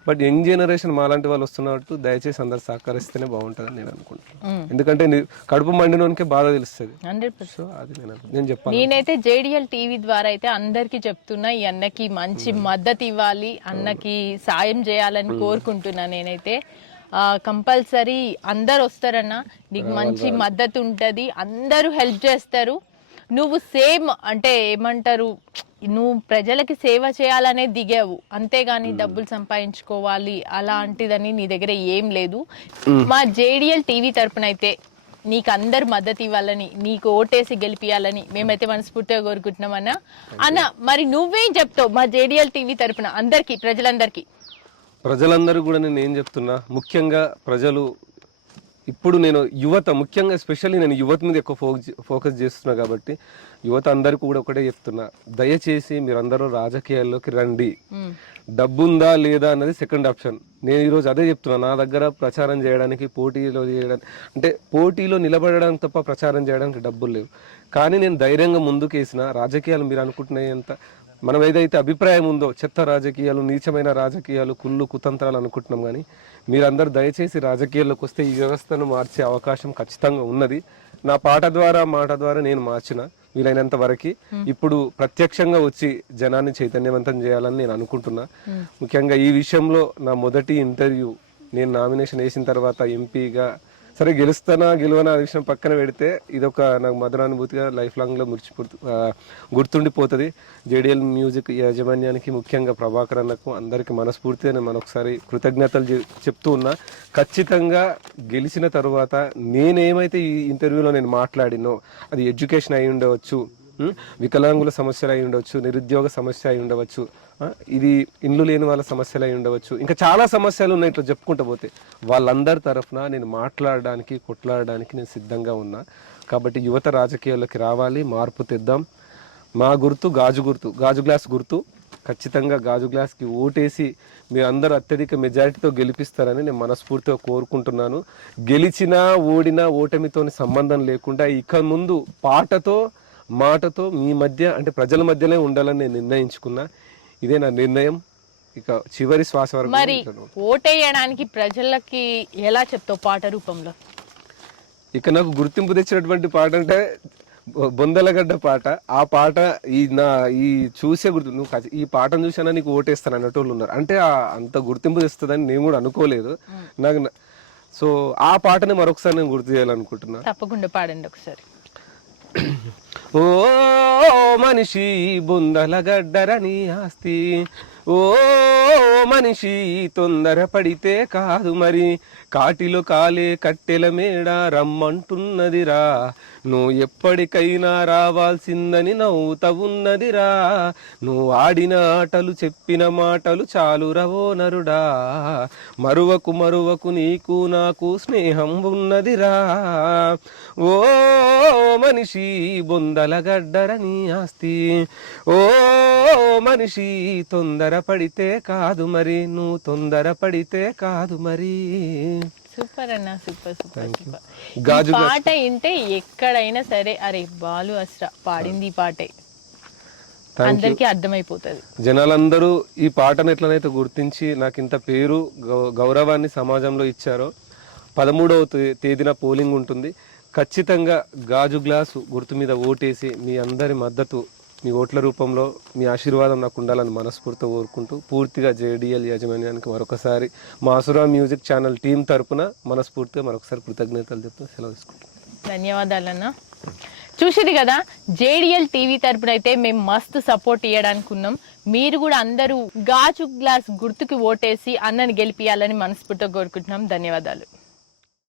బట్ యంగ్ జనరేషన్ మాలాంటి వాళ్ళు వస్తున్నట్టు దయచేసి అందరు సహకరిస్తేనే బాగుంటుందని నేను అనుకుంటున్నాను. ఎందుకంటే కడుపు మండినోనికే బాధ తెలుస్తుంది. 100%. అది నేను చెప్పాను. నేనైతే JDL టీవీ ద్వారా అయితే అందరికి చెప్తున్నా, ఈ అన్నకి మంచి మద్దతు ఇవ్వాలి, అన్నకి సాయం చేయాలని కోరుకుంటున్నా. నేనైతే కంపల్సరీ అందరు వస్తారన్న, నీకు మంచి మద్దతు ఉంటది, అందరూ హెల్ప్ చేస్తారు. నువ్వు సేమ్ అంటే ఏమంటారు, నువ్వు ప్రజలకి సేవ చేయాలనే దిగావు, అంతేగాని డబ్బులు సంపాదించుకోవాలి అలాంటిదని నీ దగ్గర ఏం లేదు. మా JDL టీవీ తరపున అయితే నీకు అందరు మద్దతు ఇవ్వాలని, నీకు ఓటేసి గెలిపియాలని మేమైతే మనస్ఫూర్తిగా కోరుకుంటున్నామన్నా. అన్న, మరి నువ్వేం చెప్తావు మా JDL టీవీ తరపున అందరికి, ప్రజలందరూ కూడా నేను ఏం చెప్తున్నా, ముఖ్యంగా ప్రజలు, ఇప్పుడు నేను యువత, ముఖ్యంగా ఎస్పెషల్లీ నేను యువత మీద ఎక్కువ ఫోకస్ చేస్తున్నా కాబట్టి యువత అందరికీ కూడా ఒకటే చెప్తున్నా, దయచేసి మీరందరూ రాజకీయాల్లోకి రండి. డబ్బుందా లేదా అన్నది సెకండ్ ఆప్షన్. నేను ఈరోజు అదే చెప్తున్నా, నా దగ్గర ప్రచారం చేయడానికి, పోటీలో చేయడానికి, అంటే పోటీలో నిలబడడానికి తప్ప ప్రచారం చేయడానికి డబ్బులు లేవు. కానీ నేను ధైర్యంగా ముందుకేసిన రాజకీయాలు మీరు అనుకుంటున్నంత మనం ఏదైతే అభిప్రాయం ఉందో, చెత్త రాజకీయాలు, నీచమైన రాజకీయాలు, కుళ్ళు కుతంత్రాలు అనుకుంటున్నాం. కానీ మీరందరూ దయచేసి రాజకీయాల్లోకి వస్తే ఈ వ్యవస్థను మార్చే అవకాశం ఖచ్చితంగా ఉన్నది. నా మాట ద్వారా నేను మార్చిన వీలైనంత వరకు. ఇప్పుడు ప్రత్యక్షంగా వచ్చి జనాన్ని చైతన్యవంతం చేయాలని నేను అనుకుంటున్నా. ముఖ్యంగా ఈ విషయంలో నా మొదటి ఇంటర్వ్యూ, నేను నామినేషన్ వేసిన తర్వాత ఎంపీగా, సరే గెలుస్తానా గెలవనా అనే విషయం పక్కన పెడితే, ఇదొక నాకు మధురానుభూతిగా లైఫ్ లాంగ్లో గుర్తుండిపోతుంది. JDL మ్యూజిక్ యాజమాన్యానికి, ముఖ్యంగా ప్రభాకర్ అన్నకు, అందరికీ మనస్ఫూర్తిగా నేను మరొకసారి కృతజ్ఞతలు చెప్తూ ఉన్నా. ఖచ్చితంగా గెలిచిన తర్వాత నేనేమైతే ఈ ఇంటర్వ్యూలో నేను మాట్లాడినో, అది ఎడ్యుకేషన్ అయి ఉండవచ్చు, వికలాంగుల సమస్యలు అయి ఉండవచ్చు, నిరుద్యోగ సమస్య అయి ఉండవచ్చు, ఇది ఇండ్లు లేని వాళ్ళ సమస్యలు అయి ఉండవచ్చు, ఇంకా చాలా సమస్యలు ఉన్నాయి. ఇట్లా చెప్పుకుంటూ పోతే వాళ్ళందరి తరఫున నేను మాట్లాడడానికి, కొట్లాడడానికి నేను సిద్ధంగా ఉన్నా. కాబట్టి యువత రాజకీయాల్లోకి రావాలి, మార్పు తెద్దాం. మా గుర్తు గాజు గ్లాస్ గుర్తు. ఖచ్చితంగా గాజు గ్లాస్కి ఓటేసి మీరు అందరూ అత్యధిక మెజారిటీతో గెలిపిస్తారని నేను మనస్ఫూర్తిగా కోరుకుంటున్నాను. గెలిచినా ఓడినా ఓటమితో సంబంధం లేకుండా ఇక ముందు పాటతో మాటతో మీ మధ్య, అంటే ప్రజల మధ్యనే ఉండాలని నేను నిర్ణయించుకున్నా. ఇదే నా నిర్ణయం. ఇక చివరి శ్వాస వరకు. మరి ఓటేయడానికి ప్రజలకి ఎలా చెప్తావు పాట రూపంలో? ఇక నాకు గుర్తింపు తెచ్చినటువంటి పాట అంటే బొందలగడ్డ పాట. ఆ పాట ఈ చూసే గుర్తు, నువ్వు ఈ పాటను చూసినా నీకు ఓటేస్తాను అన్నట్టు ఉన్నారు. అంటే అంత గుర్తింపు తెస్తుందని నేను కూడా అనుకోలేదు. నాకు సో ఆ పాటని మరొకసారి నేను గుర్తు చేయాలనుకుంటున్నా. తప్పకుండా పాడండి ఒకసారి. ఓ మనిషి బొందలగడ్డరని ఆస్తి, ఓ మనిషి తొందర పడితే కాదు మరి, కాటిలో కాలే కట్టెల మేడ రమ్మంటున్నదిరా, నువ్వు ఎప్పటికైనా రావాల్సిందని నవ్వుతవున్నదిరా, నువ్వు ఆడిన ఆటలు చెప్పిన మాటలు చాలు రవో నరుడా, మరువకు నీకు నాకు స్నేహం ఉన్నదిరా, ఓ మనిషి బొందలగడ్డరని ఆస్తి, ఓ మనిషి తొందర పడితే కాదు మరి, నువ్వు తొందర పడితే కాదు మరి. సూపర్ అన్న, సూపర్ సూపర్ సూపర్. గాజు ఈ పాట వింటే ఎక్కడైనా సరే అరే బాలు అస్రా పాడింది ఈ పాటే అందరికీ అర్థమైపోతుంది. జనాలందరూ ఈ పాటను ఎట్లనైతే గుర్తించి నాకు ఇంత పేరు గౌరవాన్ని సమాజంలో ఇచ్చారో 13వ తేదీన పోలింగ్ ఉంటుంది. ఖచ్చితంగా గాజు గ్లాసు గుర్తు మీద ఓటేసి మీ అందరి మద్దతు, మీ ఓట్ల రూపంలో మీ ఆశీర్వాదం నాకు ఉండాలని మనస్ఫూర్తిగా కోరుకుంటూ పూర్తిగా జేడిఎల్ యాజమాన్యానికి మరొకసారి మా అసురా మ్యూజిక్ ఛానల్ టీం తరపున మనస్ఫూర్తిగా మరొకసారి కృతజ్ఞతలు చెప్తూ సెలవు తీసుకుంటాం. ధన్యవాదాలన్న. చూసేది కదా, జేడిఎల్ టీవీ తరపున అయితే మేము మస్తు సపోర్ట్ ఇవ్వడానికి ఉన్నాం. మీరు కూడా అందరూ గాజు గ్లాస్ గుర్తుకి ఓటేసి అన్నని గెలిపియాలని మనస్ఫూర్తిగా కోరుకుంటున్నాం. ధన్యవాదాలు.